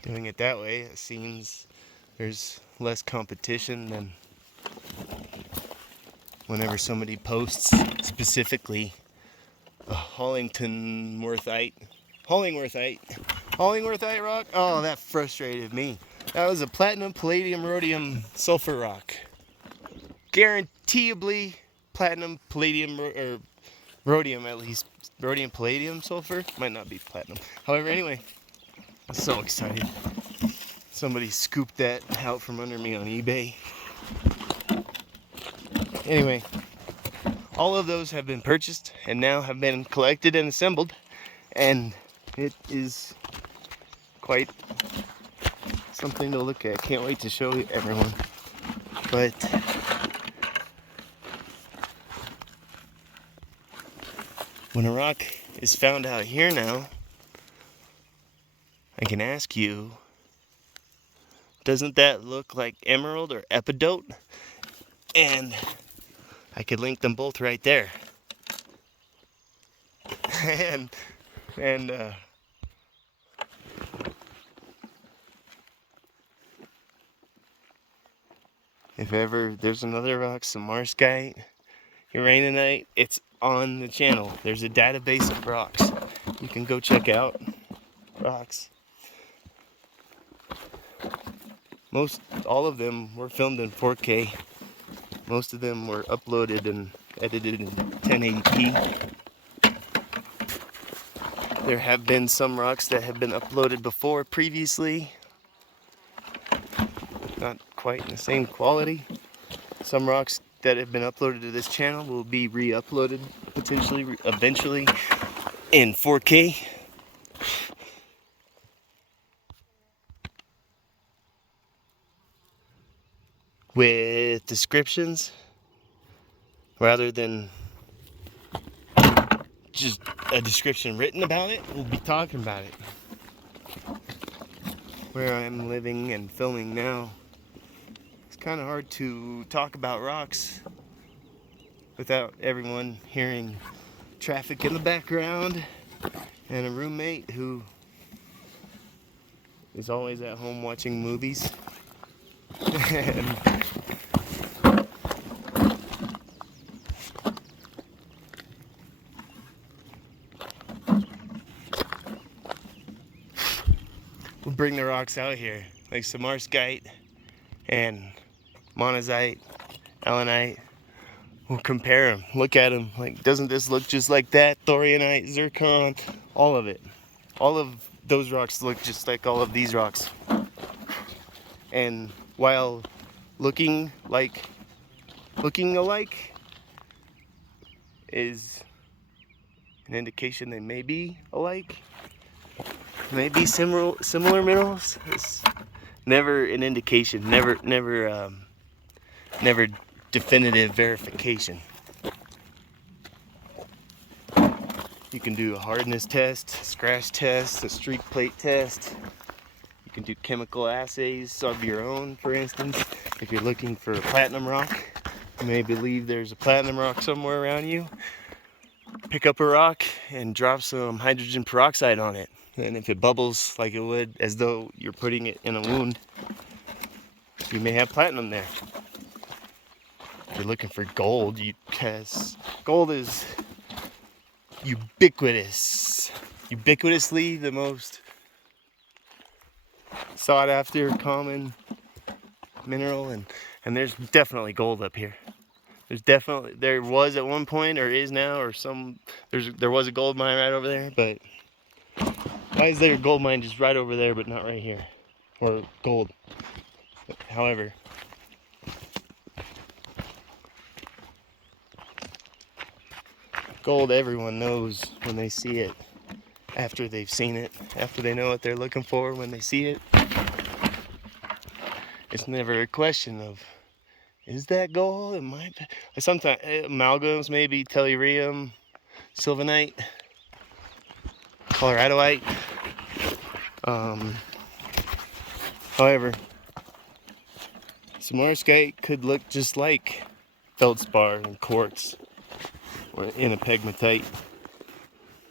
doing it that way, it seems there's less competition than whenever somebody posts specifically a Hollingworthite rock. Oh, that frustrated me. That was a platinum, palladium, rhodium, sulfur rock. Guaranteeably platinum, palladium, or rhodium at least. Rhodium, palladium, sulfur? Might not be platinum. However, anyway, I'm so excited. Somebody scooped that out from under me on eBay. Anyway, all of those have been purchased and now have been collected and assembled, and it is quite something to look at. Can't wait to show everyone. But when a rock is found out here now, I can ask you, doesn't that look like emerald or epidote? And I could link them both right there. and if ever there's another rock, samarskite, uraninite, it's on the channel. There's a database of rocks. You can go check out rocks. All of them were filmed in 4K. Most of them were uploaded and edited in 1080p. There have been some rocks that have been uploaded before previously. Not quite in the same quality. Some rocks that have been uploaded to this channel will be re-uploaded potentially, eventually, in 4K. With descriptions rather than just a description written about it. We'll be talking about it. Where I'm living and filming now, it's kind of hard to talk about rocks without everyone hearing traffic in the background and a roommate who is always at home watching movies. And we'll bring the rocks out here, like samarskite and monazite, allanite. We'll compare them, look at them. Like, doesn't this look just like that? Thorianite, zircon, all of it. All of those rocks look just like all of these rocks. And while looking alike is an indication they may be alike, may be similar minerals. It's never an indication, never definitive verification. You can do a hardness test, scratch test, a streak plate test. You can do chemical assays of your own, for instance, if you're looking for a platinum rock. You may believe there's a platinum rock somewhere around you. Pick up a rock and drop some hydrogen peroxide on it. And if it bubbles like it would, as though you're putting it in a wound, you may have platinum there. If you're looking for gold, because gold is ubiquitously the most sought after common mineral, and there's definitely gold up here. There was at one point, or is now, or there was a gold mine right over there, but why is there a gold mine just right over there but not right here? Or gold. However, gold everyone knows when they see it, after they've seen it, after they know what they're looking for when they see it. It's never a question of, is that gold? It might be. Sometimes amalgams, maybe tellurium, sylvanite, coloradoite. However, samarskite could look just like feldspar and quartz, or in a pegmatite.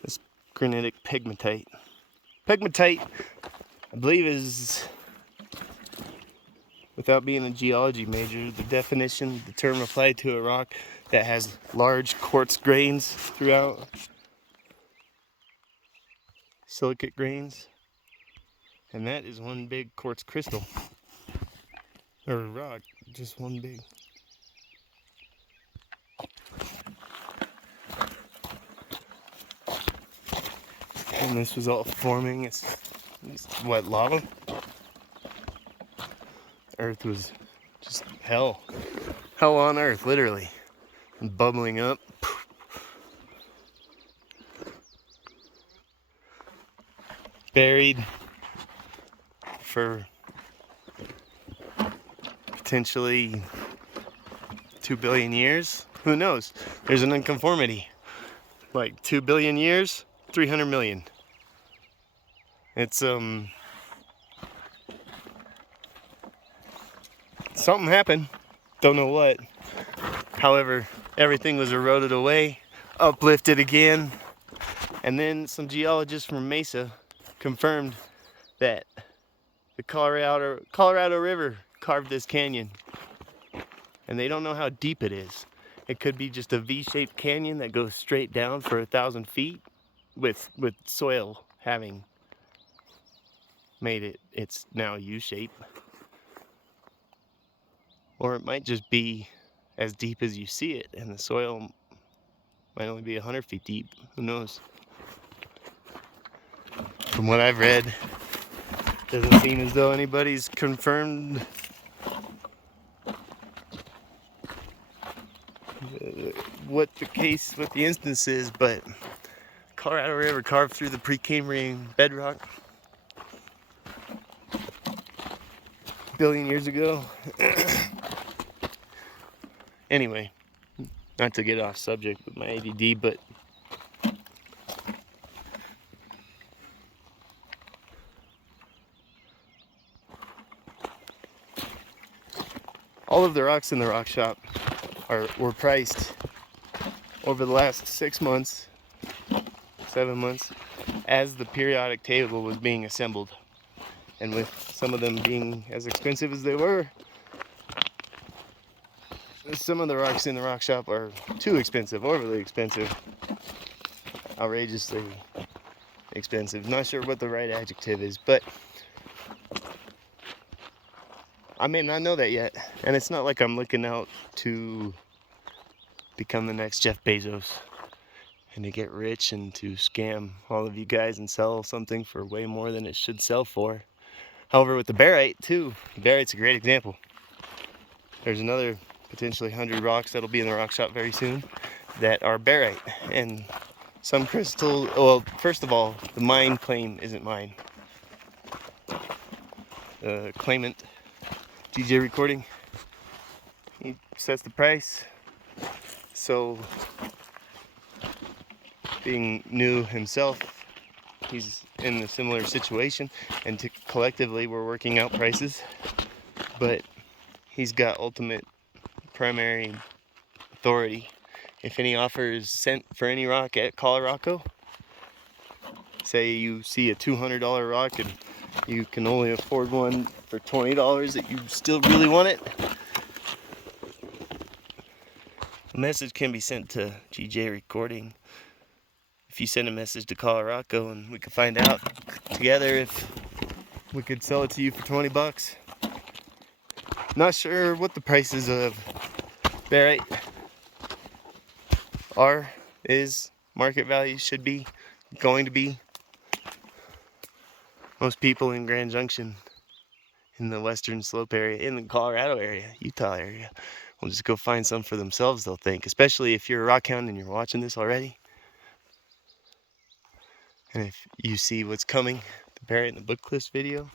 This granitic pegmatite. Pegmatite, I believe, is, without being a geology major, the definition, the term applied to a rock that has large quartz grains throughout, silicate grains, and that is one big quartz crystal, or rock, just one big. And this was all forming, it's what, lava? Earth was just hell on earth, literally, and bubbling up. Buried for potentially 2 billion years. Who knows? There's an unconformity. Like 2 billion years, 300 million. It's something happened. Don't know what. However, everything was eroded away, uplifted again, and then some geologists from Mesa confirmed that the Colorado River carved this canyon, and they don't know how deep it is. It could be just a V-shaped canyon that goes straight down for 1,000 feet, with soil having made it its now U-shape, or it might just be as deep as you see it, and the soil might only be 100 feet deep. Who knows? From what I've read, doesn't seem as though anybody's confirmed what the instance is, but Colorado River carved through the Precambrian bedrock a billion years ago. Anyway, not to get off subject with my ADD, but all of the rocks in the rock shop were priced over the last 6 months, 7 months, as the periodic table was being assembled. And with some of them being as expensive as they were, some of the rocks in the rock shop are too expensive, overly expensive, outrageously expensive. Not sure what the right adjective is, but I may not know that yet. And it's not like I'm looking out to become the next Jeff Bezos and to get rich and to scam all of you guys and sell something for way more than it should sell for. However, with the barite too, barite's a great example. There's another potentially 100 rocks that'll be in the rock shop very soon that are barite. And some crystal, well, first of all, the mine claim isn't mine. The claimant, DJ Recording, he sets the price. So, being new himself, he's in a similar situation, and collectively we're working out prices, but he's got ultimate primary authority. If any offer is sent for any rock at ColoRockCo, say you see a $200 rock and you can only afford one for $20 that you still really want it, a message can be sent to GJ Recording. If you send a message to ColoRockCo, and we can find out together if we could sell it to you for 20 bucks. Not sure what the prices of barite is, market value should be, going to be. Most people in Grand Junction, in the Western Slope area, in the Colorado area, Utah area, will just go find some for themselves, they'll think. Especially if you're a rock hound and you're watching this already. And if you see what's coming, the barite in the Book Cliffs video,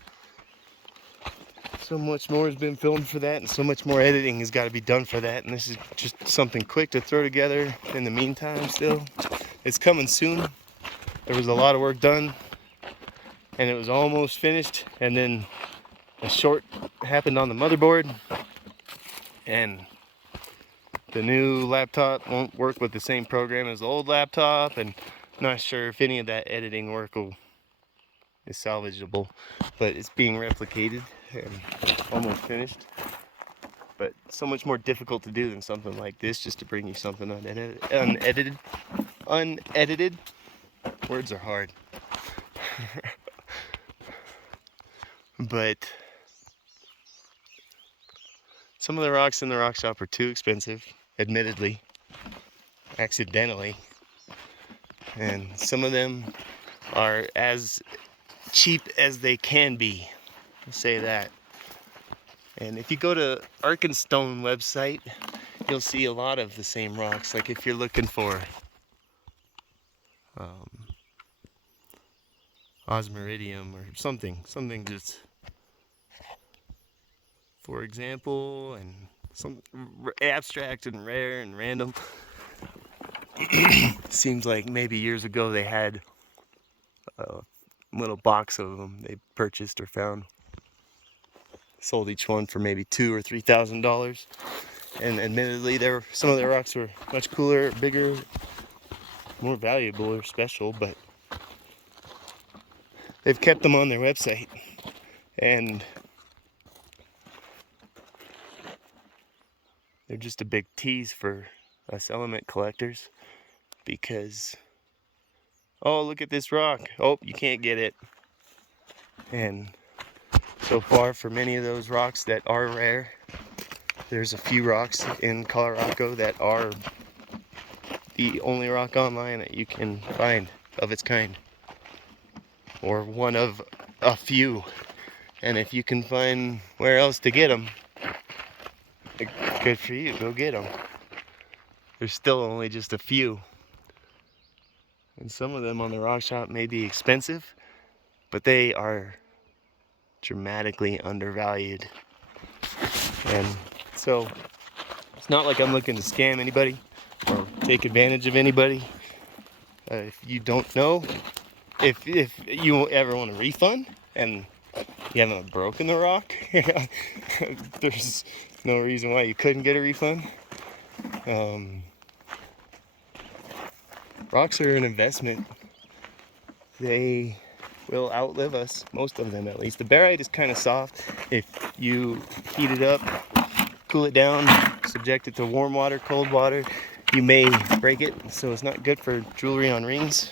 so much more has been filmed for that, and so much more editing has got to be done for that. And this is just something quick to throw together in the meantime still. It's coming soon. There was a lot of work done, and it was almost finished, and then a short happened on the motherboard, and the new laptop won't work with the same program as the old laptop, and not sure if any of that editing work is salvageable, but it's being replicated and almost finished. But so much more difficult to do than something like this, just to bring you something unedited. Words are hard. But some of the rocks in the rock shop are too expensive, admittedly, accidentally. And some of them are as cheap as they can be, I'll say that. And if you go to Arkenstone website, you'll see a lot of the same rocks. Like if you're looking for osmiridium or something just, for example, and some abstract and rare and random. Seems like maybe years ago they had a little box of them they purchased or found, sold each one for maybe $2,000 or $3,000. And admittedly, some of the rocks were much cooler, bigger, more valuable or special, but they've kept them on their website. And they're just a big tease for us element collectors, because, oh, look at this rock, oh, you can't get it. And so far, for many of those rocks that are rare, there's a few rocks in ColoRockCo that are the only rock online that you can find of its kind, or one of a few. And if you can find where else to get them, good for you, go get them. There's still only just a few. And some of them on the rock shop may be expensive, but they are dramatically undervalued. And so it's not like I'm looking to scam anybody or take advantage of anybody. If you don't know, if you ever want a refund and you haven't broken the rock, there's no reason why you couldn't get a refund. Rocks are an investment. They will outlive us, most of them at least. The barite is kind of soft. If you heat it up, cool it down, subject it to warm water, cold water, you may break it, so it's not good for jewelry on rings.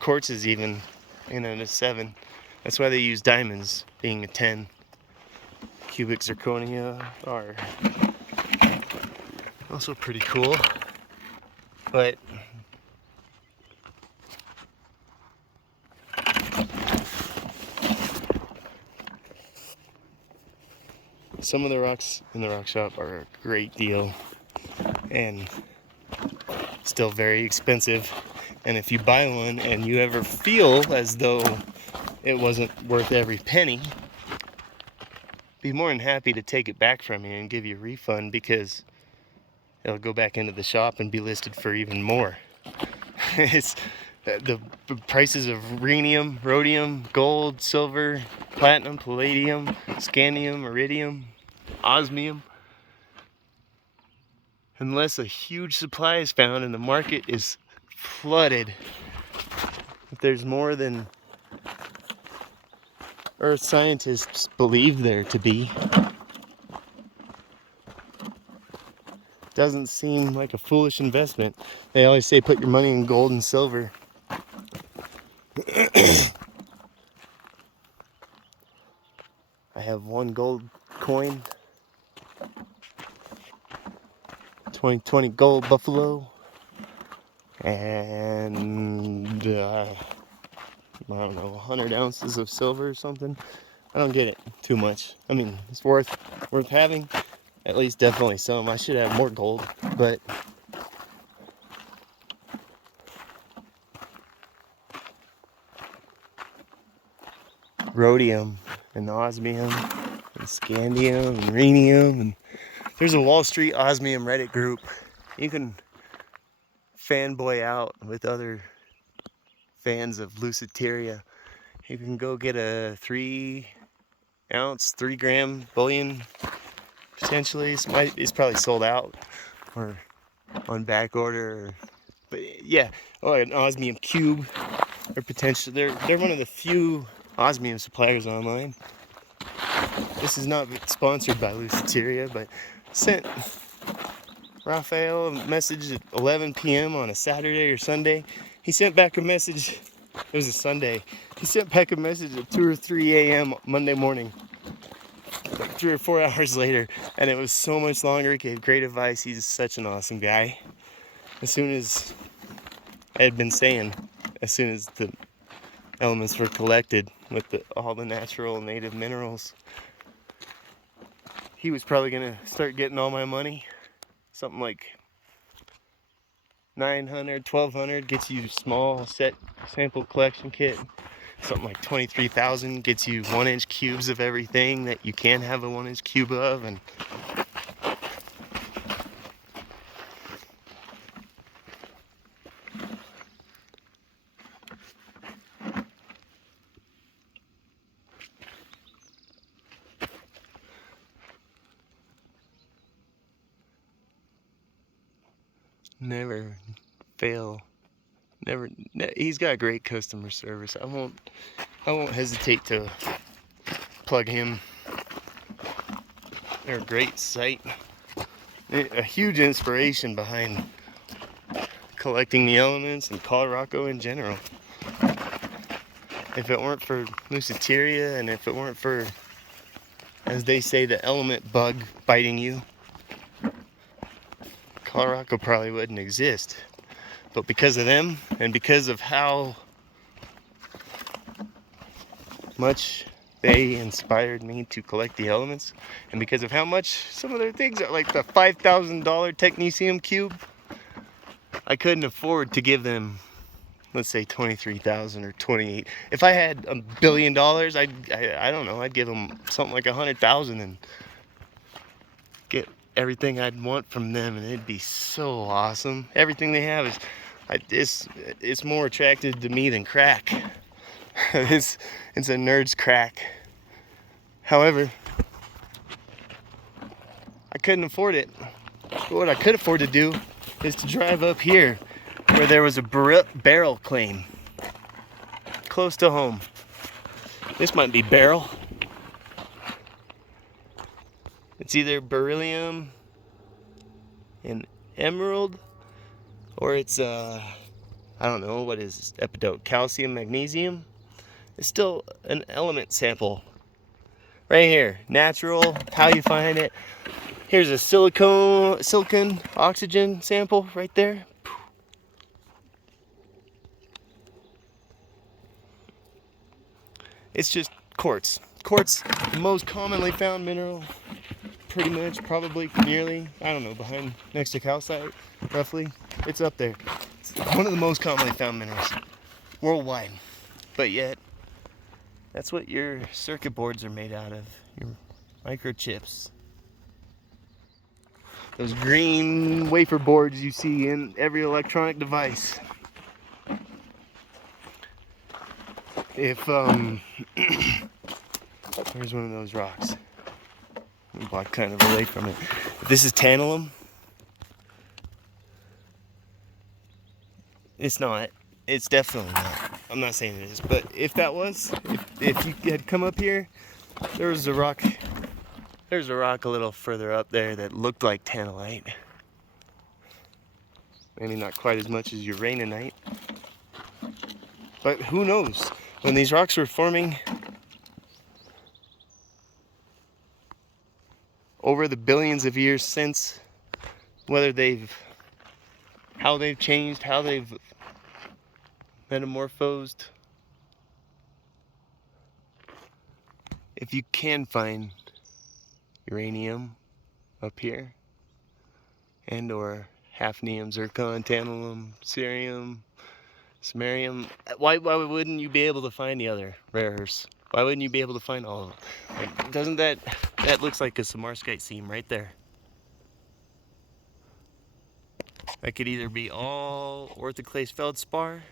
Quartz is even in a 7. That's why they use diamonds, being a 10. Cubic zirconia are also pretty cool, but some of the rocks in the rock shop are a great deal and still very expensive. And if you buy one and you ever feel as though it wasn't worth every penny, be more than happy to take it back from you and give you a refund, because it'll go back into the shop and be listed for even more. It's the prices of rhodium, gold, silver, platinum, palladium, scandium, iridium, osmium. unless a huge supply is found and the market is flooded. If there's more than Earth scientists believe there to be, doesn't seem like a foolish investment. They always say put your money in gold and silver. I have one gold coin, 2020 gold buffalo, and I don't know, 100 ounces of silver or something. I don't get it too much. I mean, it's worth having. At least definitely some. I should have more gold, but rhodium and osmium and scandium and rhenium, and there's a Wall Street osmium Reddit group. You can fanboy out with other fans of Lucidaria. You can go get a 3-ounce, 3-gram bullion. Potentially, it's probably sold out or on back order. But yeah, an osmium cube. They're one of the few osmium suppliers online. This is not sponsored by Lucidaria, but sent Raphael a message at 11 p.m. on a Saturday or Sunday. He sent back a message. It was a Sunday. He sent back a message at 2 or 3 a.m. Monday morning. Like 3 or 4 hours later, and it was so much longer. He gave great advice. He's such an awesome guy. As soon as I had been saying, as soon as the elements were collected with all the natural native minerals, he was probably gonna start getting all my money. Something like $900, $1,200 gets you small set sample collection kit. Something like $23,000 gets you 1-inch cubes of everything that you can have a 1-inch cube of, and never fail. He's got great customer service. I won't hesitate to plug him. They're a great site. A huge inspiration behind collecting the elements and ColoRockCo in general. If it weren't for Lucidaria, and if it weren't for, as they say, the element bug biting you, ColoRockCo probably wouldn't exist. But because of them, and because of how much they inspired me to collect the elements, and because of how much some of their things are, like the $5,000 technecium cube, I couldn't afford to give them, let's say, 23,000 or 28. If I had $1 billion, I don't know, I'd give them something like 100,000 and get everything I'd want from them, and it'd be so awesome. Everything they have is, it's more attractive to me than crack. It's a nerd's crack. However, I couldn't afford it. What I could afford to do is to drive up here where there was a barrel claim close to home. This might be barrel. It's either beryllium and emerald, or it's I don't know, what is this epidote? Calcium, magnesium. It's still an element sample. Right here, natural, how you find it. Here's a silicon oxygen sample right there. It's just quartz. Quartz, the most commonly found mineral, pretty much, probably, nearly, I don't know, behind, next to calcite, roughly. It's up there. It's one of the most commonly found minerals worldwide. But yet, that's what your circuit boards are made out of, your microchips. Those green wafer boards you see in every electronic device. If, here's one of those rocks. Walk kind of away from it. If this is tantalum, It's not. It's definitely not. I'm not saying it is, but if that was, if you had come up here, there was a rock. There's a rock a little further up there that looked like tantalite. Maybe not quite as much as uraninite. But who knows? When these rocks were forming over the billions of years since, how they've changed, how they've metamorphosed. If you can find uranium up here, and or hafnium, zircon, tantalum, cerium, samarium, why wouldn't you be able to find the other rare earths? Why wouldn't you be able to find all of them? Like, doesn't that looks like a samarskite seam right there? That could either be all orthoclase feldspar,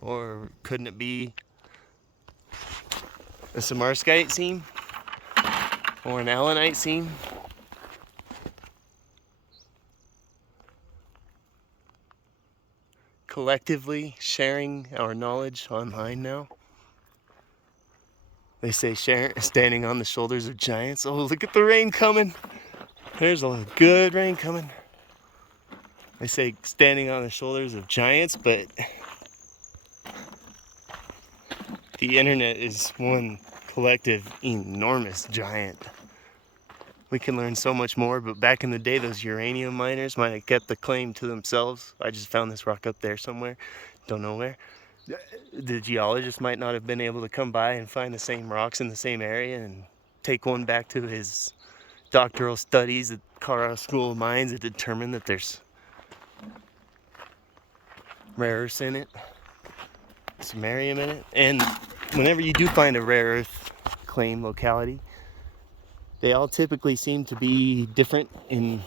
or couldn't it be a samarskite seam or an allanite seam? Collectively sharing our knowledge online now. They say standing on the shoulders of giants. Oh, look at the rain coming. There's a good rain coming. They say standing on the shoulders of giants, but the internet is one collective enormous giant. We can learn so much more, but back in the day, those uranium miners might have kept the claim to themselves. I just found this rock up there somewhere, don't know where. The geologist might not have been able to come by and find the same rocks in the same area and take one back to his doctoral studies at Colorado School of Mines and determine that there's rare earths in it, samarium in it. And whenever you do find a rare earth claim locality, they all typically seem to be different in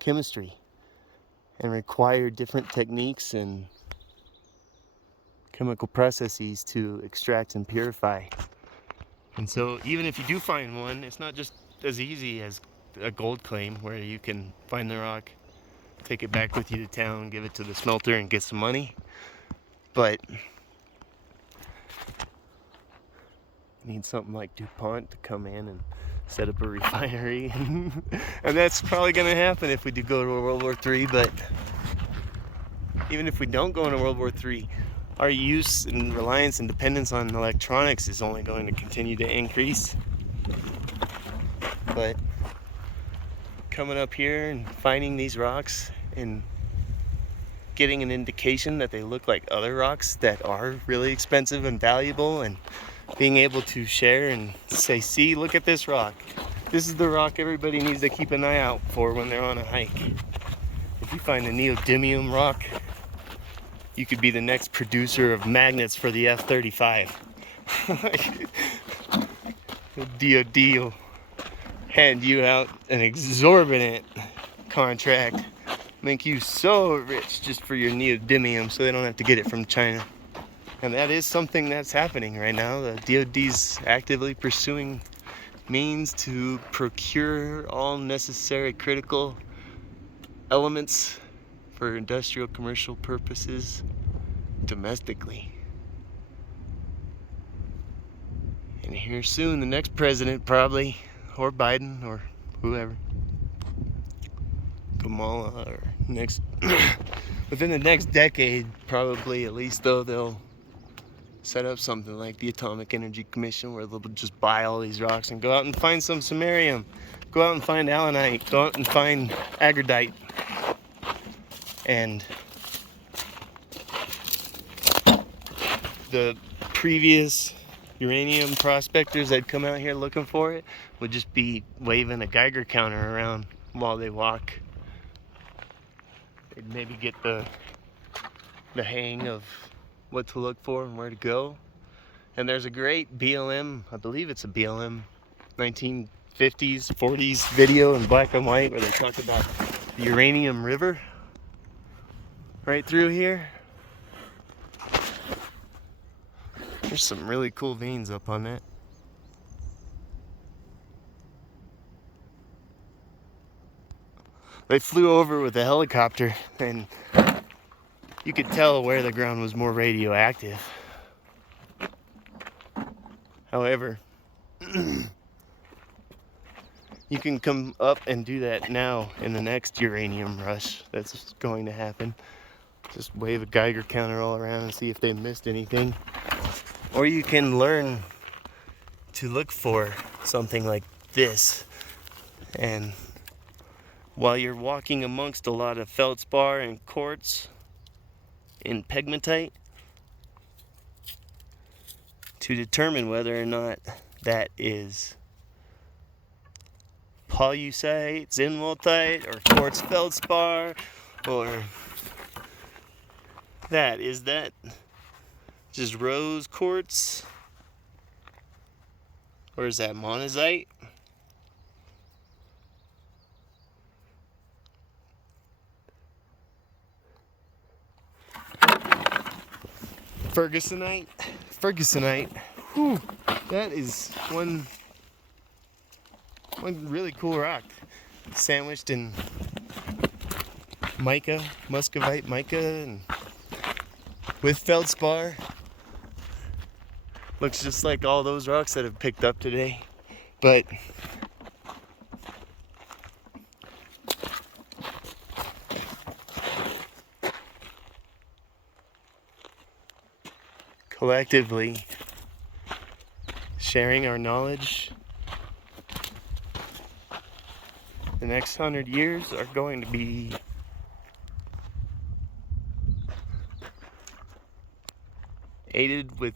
chemistry and require different techniques and chemical processes to extract and purify. And so even if you do find one, it's not just as easy as a gold claim where you can find the rock, take it back with you to town, give it to the smelter and get some money. But you need something like DuPont to come in and set up a refinery. And that's probably going to happen if we do go to a World War III. But even if we don't go into World War III, our use and reliance and dependence on electronics is only going to continue to increase. But coming up here and finding these rocks and getting an indication that they look like other rocks that are really expensive and valuable, and being able to share and say, see, look at this rock. This is the rock everybody needs to keep an eye out for when they're on a hike. If you find a neodymium rock, you could be the next producer of magnets for the F-35. The DoD will hand you out an exorbitant contract, make you so rich just for your neodymium so they don't have to get it from China. And that is something that's happening right now. The DoD's actively pursuing means to procure all necessary critical elements for industrial commercial purposes domestically. And here soon, the next president probably, or Biden, or whoever, Kamala, or next, within the next decade, probably at least, though, they'll set up something like the Atomic Energy Commission where they'll just buy all these rocks and go out and find some samarium, go out and find allanite, go out and find agrodite. And the previous uranium prospectors that come out here looking for it would just be waving a Geiger counter around while they walk. They'd maybe get the hang of what to look for and where to go. And there's a great BLM, I believe it's a BLM 1950s, 40s video in black and white where they talk about the uranium river right through here. There's some really cool veins up on that. They flew over with a helicopter, and you could tell where the ground was more radioactive. However, you can come up and do that now in the next uranium rush that's going to happen. Just wave a Geiger counter all around and see if they missed anything. Or you can learn to look for something like this. And while you're walking amongst a lot of feldspar and quartz and pegmatite, to determine whether or not that is pollucite, zinwaldite, or quartz feldspar, or that just rose quartz, or is that monazite? Fergusonite. Whew, that is one really cool rock, sandwiched in mica, muscovite mica, and with feldspar. Looks just like all those rocks that I've picked up today, but collectively sharing our knowledge, the next 100 years are going to be aided with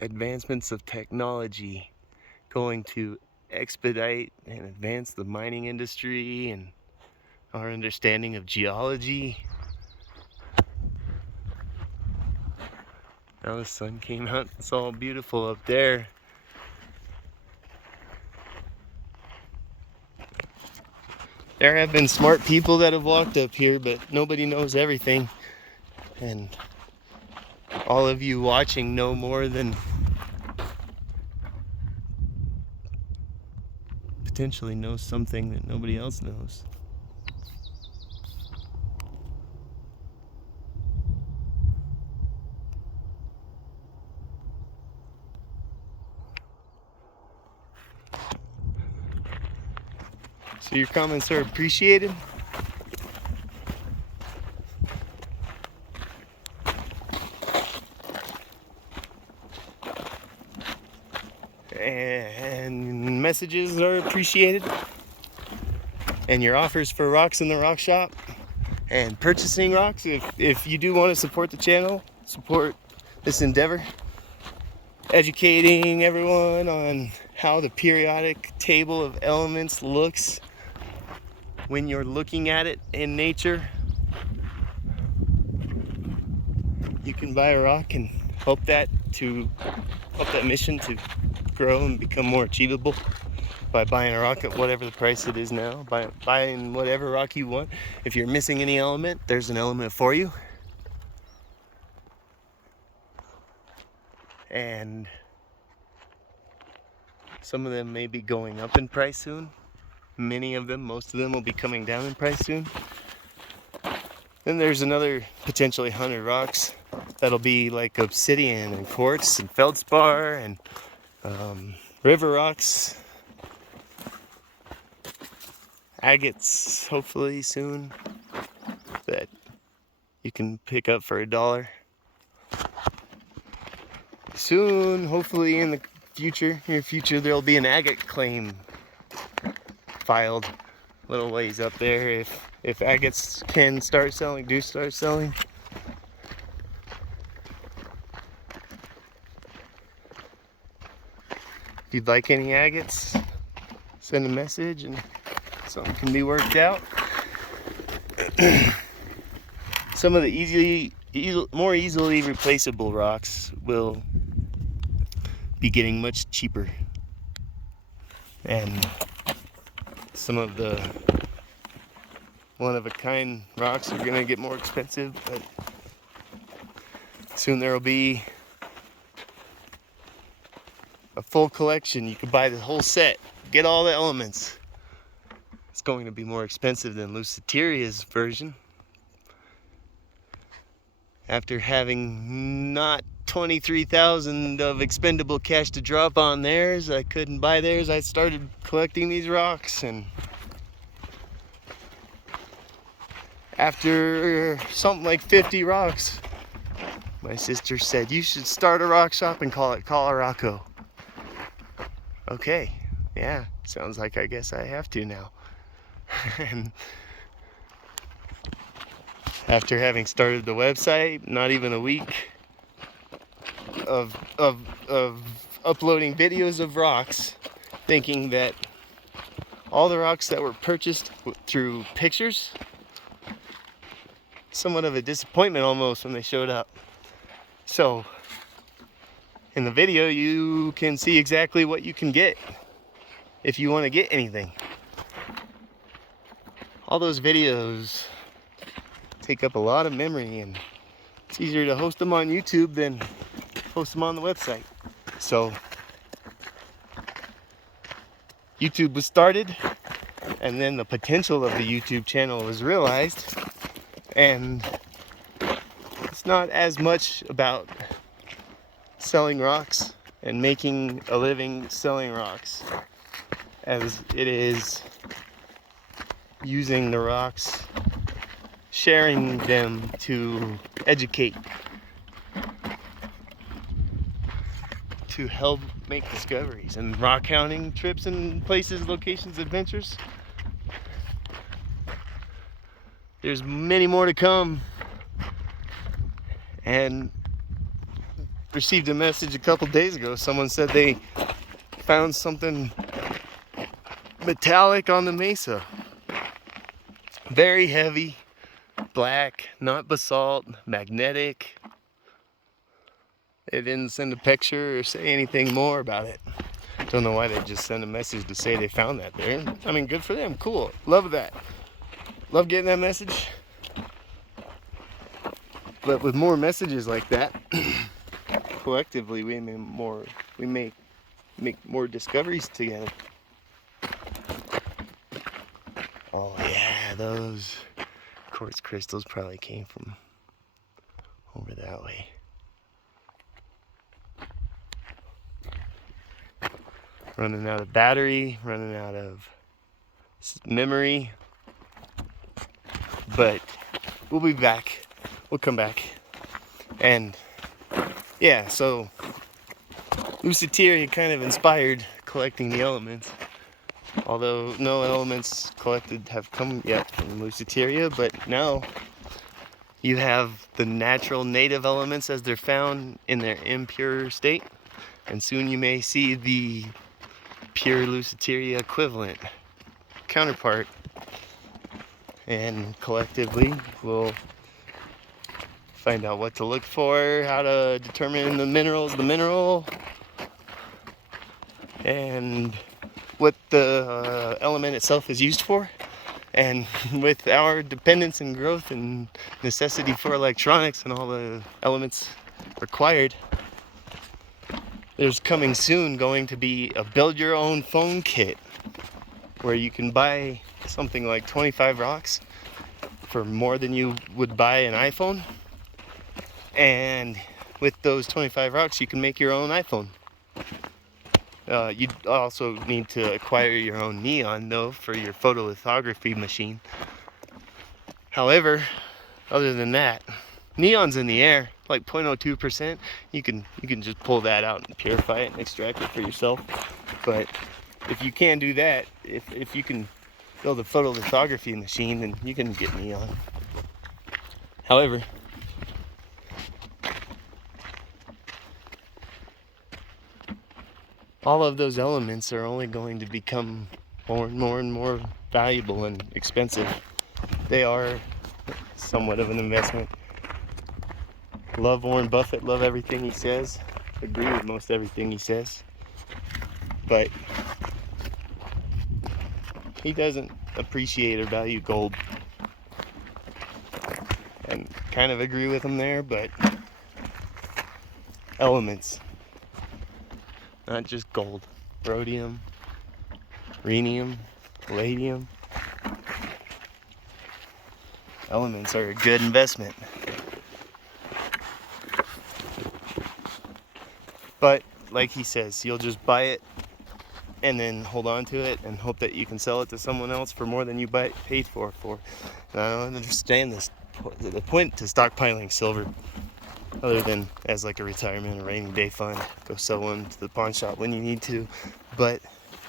advancements of technology, going to expedite and advance the mining industry and our understanding of geology. Now the sun came out, it's all beautiful up there. There have been smart people that have walked up here, but nobody knows everything. And all of you watching know more than potentially know something that nobody else knows. So your comments are appreciated. And messages are appreciated. And your offers for rocks in the rock shop and purchasing rocks, if you do want to support the channel, support this endeavor, educating everyone on how the periodic table of elements looks when you're looking at it in nature. You can buy a rock and help that mission to grow and become more achievable by buying a rock at whatever the price it is now, buying whatever rock you want. If you're missing any element, there's an element for you. And some of them may be going up in price soon. Many of them, most of them will be coming down in price soon. Then there's another potentially 100 rocks that'll be like obsidian and quartz and feldspar and river rocks, agates, hopefully soon, that you can pick up for $1. Soon, hopefully in the near future, there'll be an agate claim filed a little ways up there. If agates can start selling, do start selling. If you'd like any agates, send a message and something can be worked out. Some of the more easily replaceable rocks will be getting much cheaper, and some of the one-of-a-kind rocks are going to get more expensive, but soon there will be a full collection. You could buy the whole set, get all the elements. It's going to be more expensive than Luciteria's version, After having not 23,000 of expendable cash to drop on theirs, I couldn't buy theirs. I started collecting these rocks, and after something like 50 rocks, my sister said, "You should start a rock shop and call it ColoRockCo." Okay, yeah, sounds like I guess I have to now. And after having started the website, not even a week of uploading videos of rocks, thinking that all the rocks that were purchased through pictures, somewhat of a disappointment almost when they showed up. So in the video you can see exactly what you can get if you want to get anything. All those videos take up a lot of memory, and it's easier to host them on YouTube than post them on the website. So YouTube was started, and then the potential of the YouTube channel was realized, and it's not as much about selling rocks and making a living selling rocks as it is using the rocks, sharing them to educate, to help make discoveries and rock hounding trips and places, locations, adventures. There's many more to come, and received a message a couple days ago. Someone said they found something metallic on the mesa. Very heavy, black, not basalt, magnetic. They didn't send a picture or say anything more about it. Don't know why they just sent a message to say they found that there. I mean, good for them, cool, love that. Love getting that message. But with more messages like that, collectively we make more discoveries together. Oh yeah, those quartz crystals probably came from over that way. Running out of battery, running out of memory, but we'll be back. We'll come back. And yeah, so Lucidaria kind of inspired collecting the elements, although no elements collected have come yet from Lucidaria. But now you have the natural native elements as they're found in their impure state, and soon you may see the pure Lucidaria equivalent counterpart, and collectively we'll find out what to look for, how to determine the mineral, and what the element itself is used for. And with our dependence and growth and necessity for electronics and all the elements required, there's coming soon going to be a build your own phone kit where you can buy something like 25 rocks for more than you would buy an iPhone. And with those 25 rocks you can make your own iPhone. You'd also need to acquire your own neon though for your photolithography machine. However, other than that, neon's in the air, like 0.02%. You can just pull that out and purify it and extract it for yourself. But if you can do that, if you can build a photolithography machine, then you can get neon. However, all of those elements are only going to become more and more valuable and expensive. They are somewhat of an investment. Love Warren Buffett, love everything he says. Agree with most everything he says. But he doesn't appreciate or value gold. And kind of agree with him there, but elements. Not just gold. Rhodium, rhenium, palladium. Elements are a good investment. like he says, you'll just buy it and then hold on to it and hope that you can sell it to someone else for more than you paid for. And I don't understand the point to stockpiling silver, other than as like a retirement or rainy day fund. Go sell one to the pawn shop when you need to, but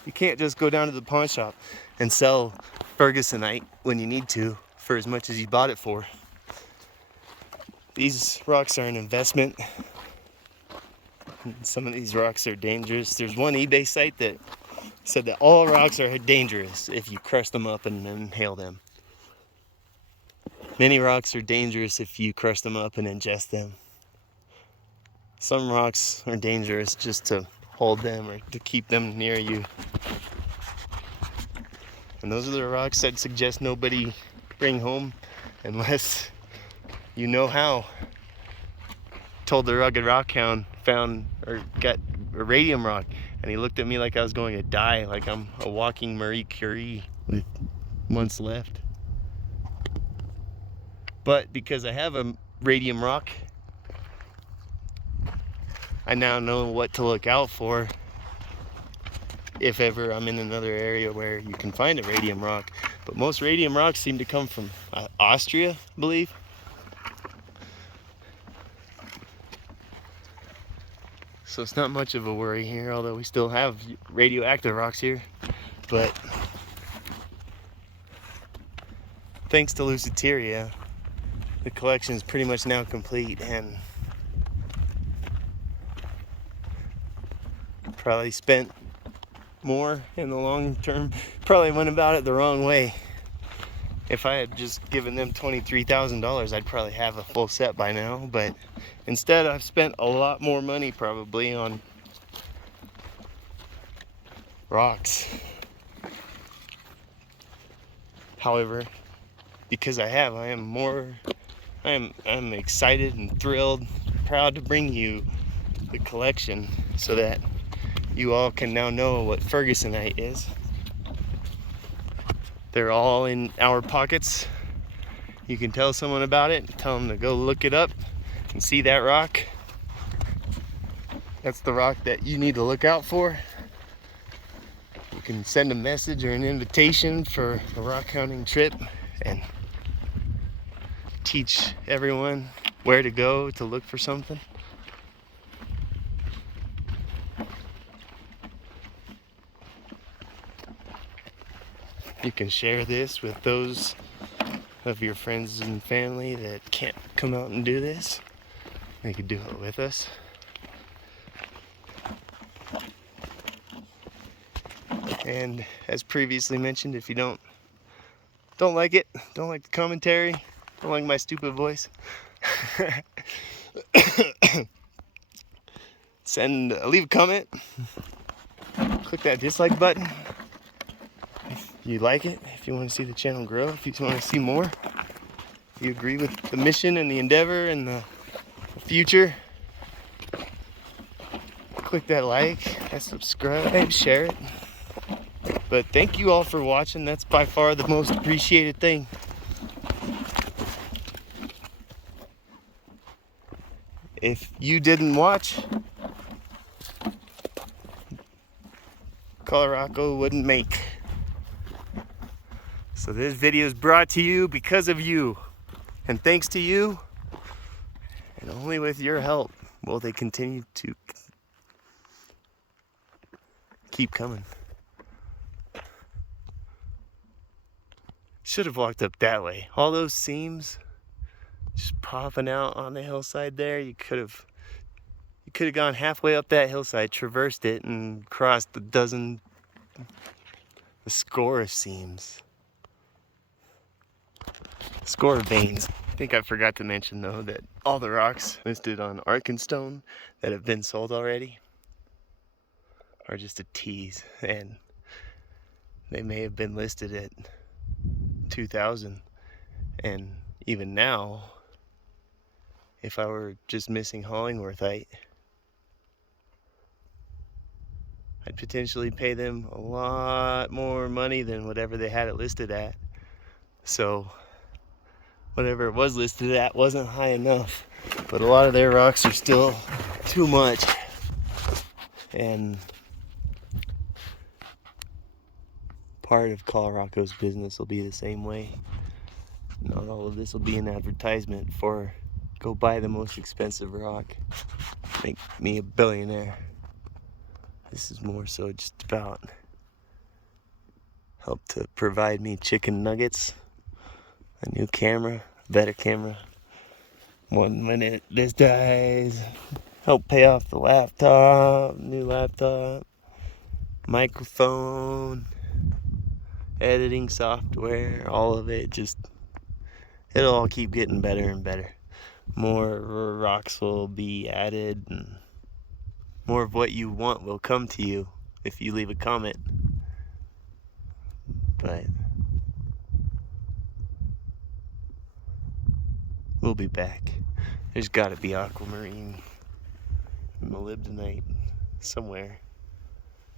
you can't just go down to the pawn shop and sell Fergusonite when you need to for as much as you bought it for. These rocks are an investment. Some of these rocks are dangerous. There's one eBay site that said that all rocks are dangerous if you crush them up and inhale them. Many rocks are dangerous if you crush them up and ingest them. Some rocks are dangerous just to hold them or to keep them near you. And those are the rocks I'd suggest nobody bring home unless you know how. Told the rugged rockhound found or got a radium rock, and he looked at me like I was going to die, like I'm a walking Marie Curie with months left. But because I have a radium rock, I now know what to look out for if ever I'm in another area where you can find a radium rock. But most radium rocks seem to come from Austria, I believe. So it's not much of a worry here, although we still have radioactive rocks here. But thanks to Lucidaria, the collection is pretty much now complete, and probably spent more in the long term. Probably went about it the wrong way. If I had just given them $23,000, I'd probably have a full set by now, but instead I've spent a lot more money probably on rocks. However, because I am excited and thrilled, proud to bring you the collection so that you all can now know what Fergusonite is. They're all in our pockets. You can tell someone about it, tell them to go look it up and see that rock. That's the rock that you need to look out for. You can send a message or an invitation for a rock hounding trip and teach everyone where to go to look for something. You can share this with those of your friends and family that can't come out and do this. They could do it with us. And as previously mentioned, if you don't like it, don't like the commentary, don't like my stupid voice, leave a comment, click that dislike button if you like it, if you want to see the channel grow, if you want to see more, if you agree with the mission and the endeavor and the future. Click that like, that subscribe, share it. But thank you all for watching. That's by far the most appreciated thing. If you didn't watch, ColoRockCo wouldn't make. So this video is brought to you because of you. And thanks to you, and only with your help will they continue to keep coming. Should have walked up that way. All those seams just popping out on the hillside there. You could have gone halfway up that hillside, traversed it, and crossed a score of seams. A score of veins. I think I forgot to mention though that all the rocks listed on Arkenstone that have been sold already are just a tease, and they may have been listed at 2,000, and even now, if I were just missing Hollingworthite, I'd potentially pay them a lot more money than whatever they had it listed at. So whatever it was listed at wasn't high enough, but a lot of their rocks are still too much. And part of ColoRockCo's business will be the same way. Not all of this will be an advertisement for go buy the most expensive rock, make me a billionaire. This is more so just about help to provide me chicken nuggets, a new camera, a better camera. 1 minute this dies, help pay off the laptop, new laptop, microphone, editing software, all of it. Just it'll all keep getting better and better. More rocks will be added, and more of what you want will come to you if you leave a comment. But we'll be back. There's gotta be aquamarine, molybdenite somewhere.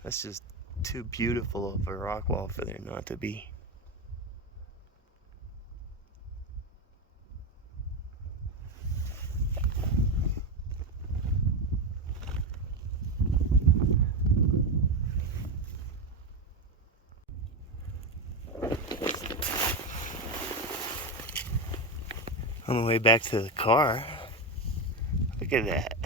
That's just too beautiful of a rock wall for there not to be. On the way back to the car, look at that.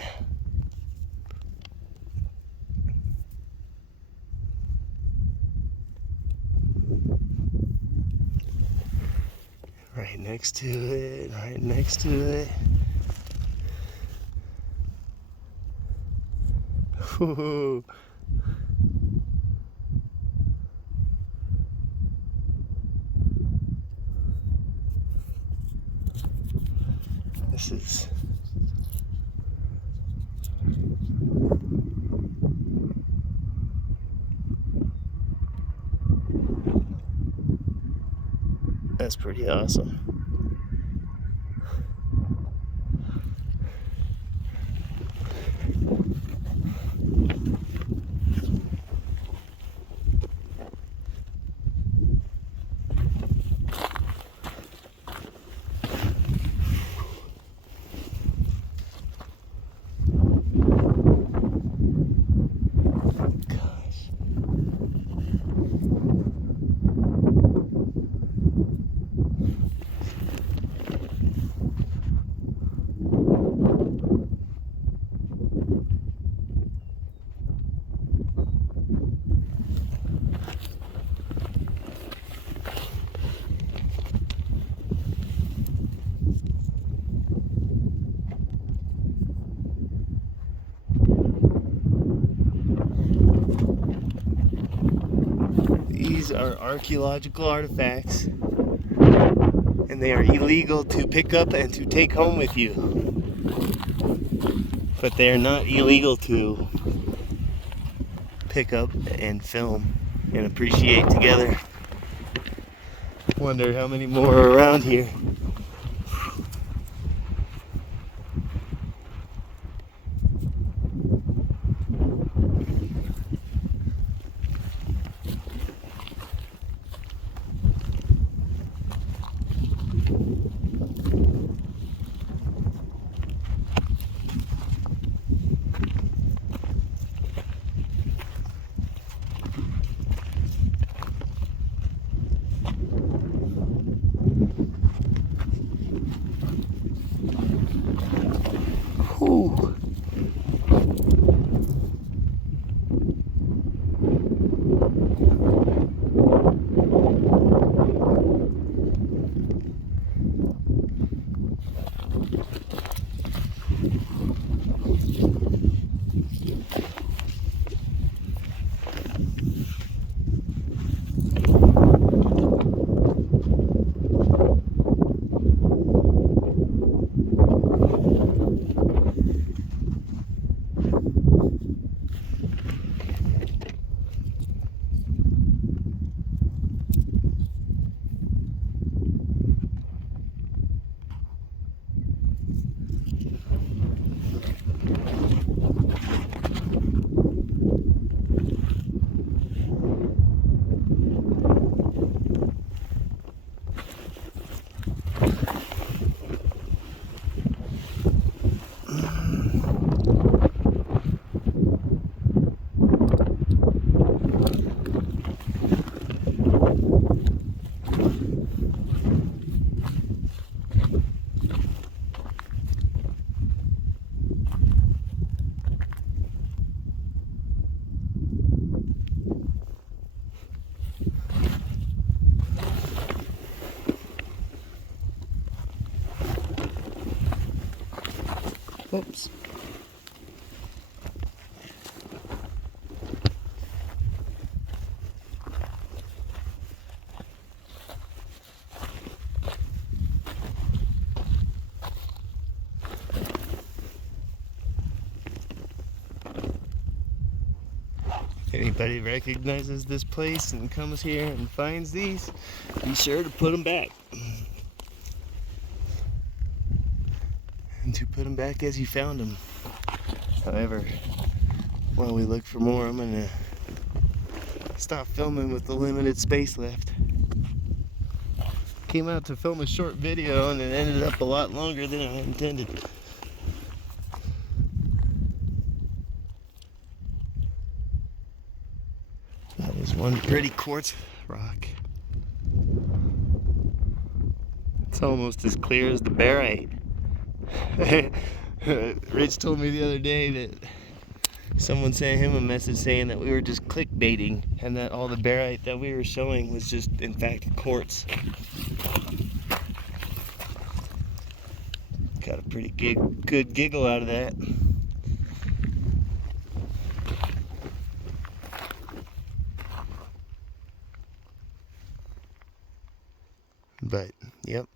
Right next to it, right next to it. Ooh. This is that's pretty awesome. These are archaeological artifacts, and they are illegal to pick up and to take home with you. But they are not illegal to pick up and film and appreciate together. Wonder how many more are around here. Ooh. Whoops. Anybody recognizes this place and comes here and finds these, be sure to put them back. And to put them back as you found them. However, while we look for more, I'm gonna stop filming with the limited space left. Came out to film a short video and it ended up a lot longer than I intended. That is one pretty quartz rock. It's almost as clear as the barite. Rich told me the other day that someone sent him a message saying that we were just clickbaiting and that all the barite that we were showing was just in fact quartz. Got a pretty good giggle out of that. But, yep.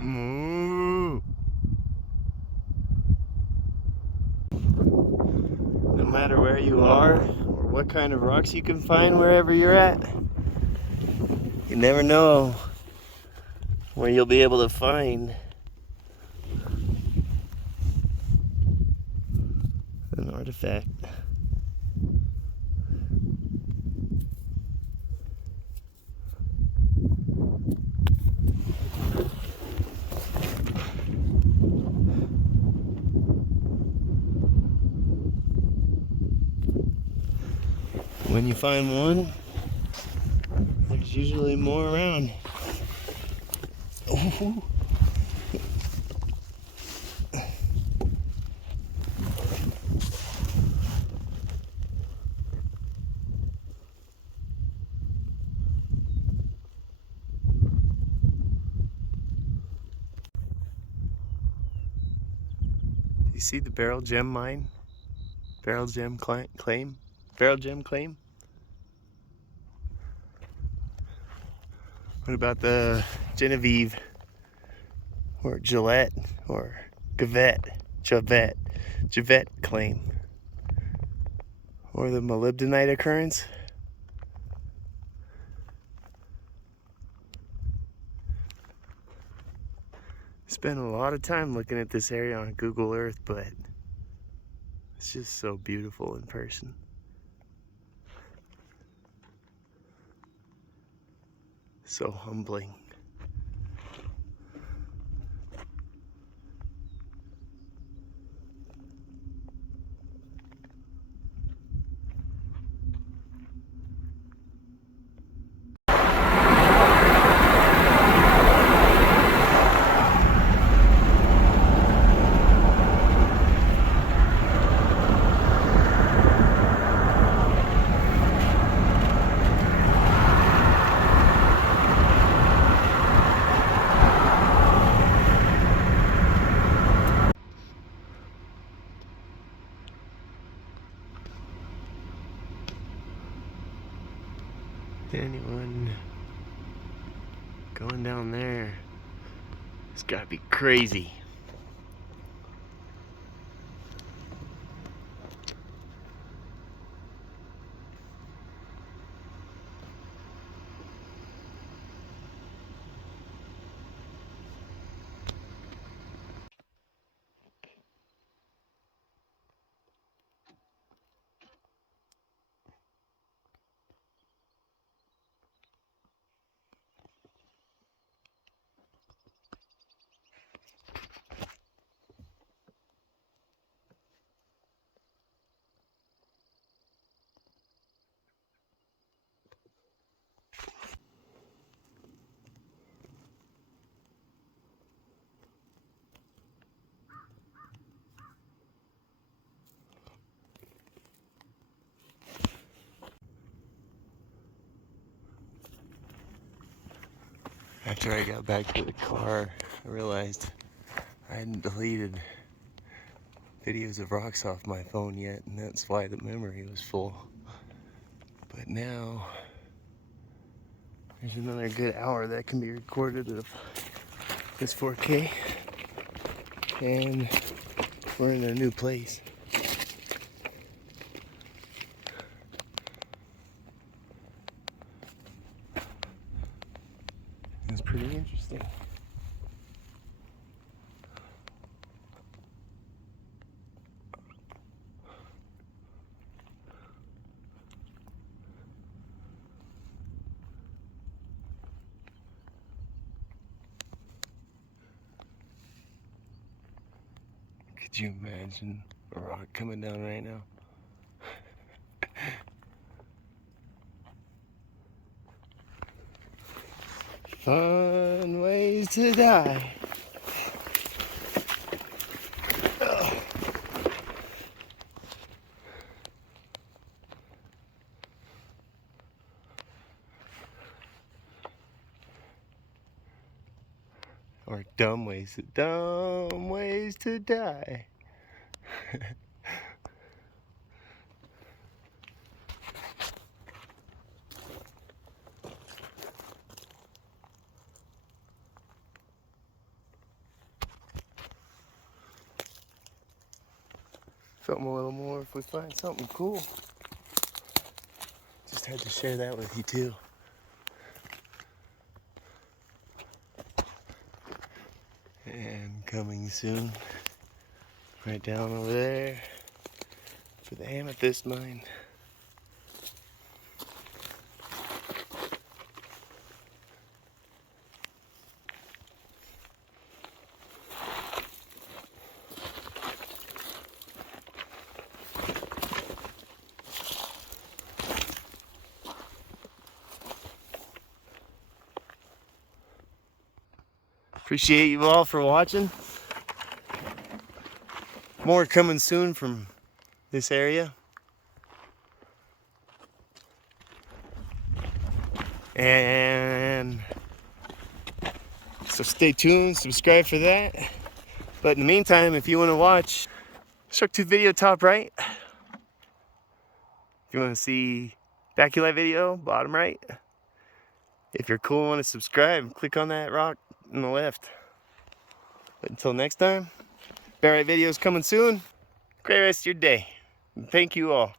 No matter where you are or what kind of rocks you can find wherever you're at, you never know where you'll be able to find an artifact. When you find one, there's usually more around. Ooh. You see the barrel gem mine? Barrel gem claim? Barrel gem claim? What about the Genevieve or Gillette or Javette claim? Or the molybdenite occurrence? Spent a lot of time looking at this area on Google Earth, but it's just so beautiful in person. So humbling. Anyone Going down there, it's gotta be crazy. After I got back to the car, I realized I hadn't deleted videos of rocks off my phone yet, and that's why the memory was full. But now, there's another good hour that can be recorded of this 4K, and we're in a new place. It's pretty interesting. Could you imagine a rock coming down right now? Fun ways to die. Ugh. Or dumb ways to die. Film a little more if we find something cool. Just had to share that with you too. And coming soon, right down over there for the amethyst mine. Appreciate you all for watching. More coming soon from this area. And so stay tuned, subscribe for that. But in the meantime, if you want to watch Shark Tooth video top right, if you want to see baculite video bottom right, if you're cool and want to subscribe, click on that rock on the left. But until next time, Barite videos coming soon. Great rest of your day. Thank you all.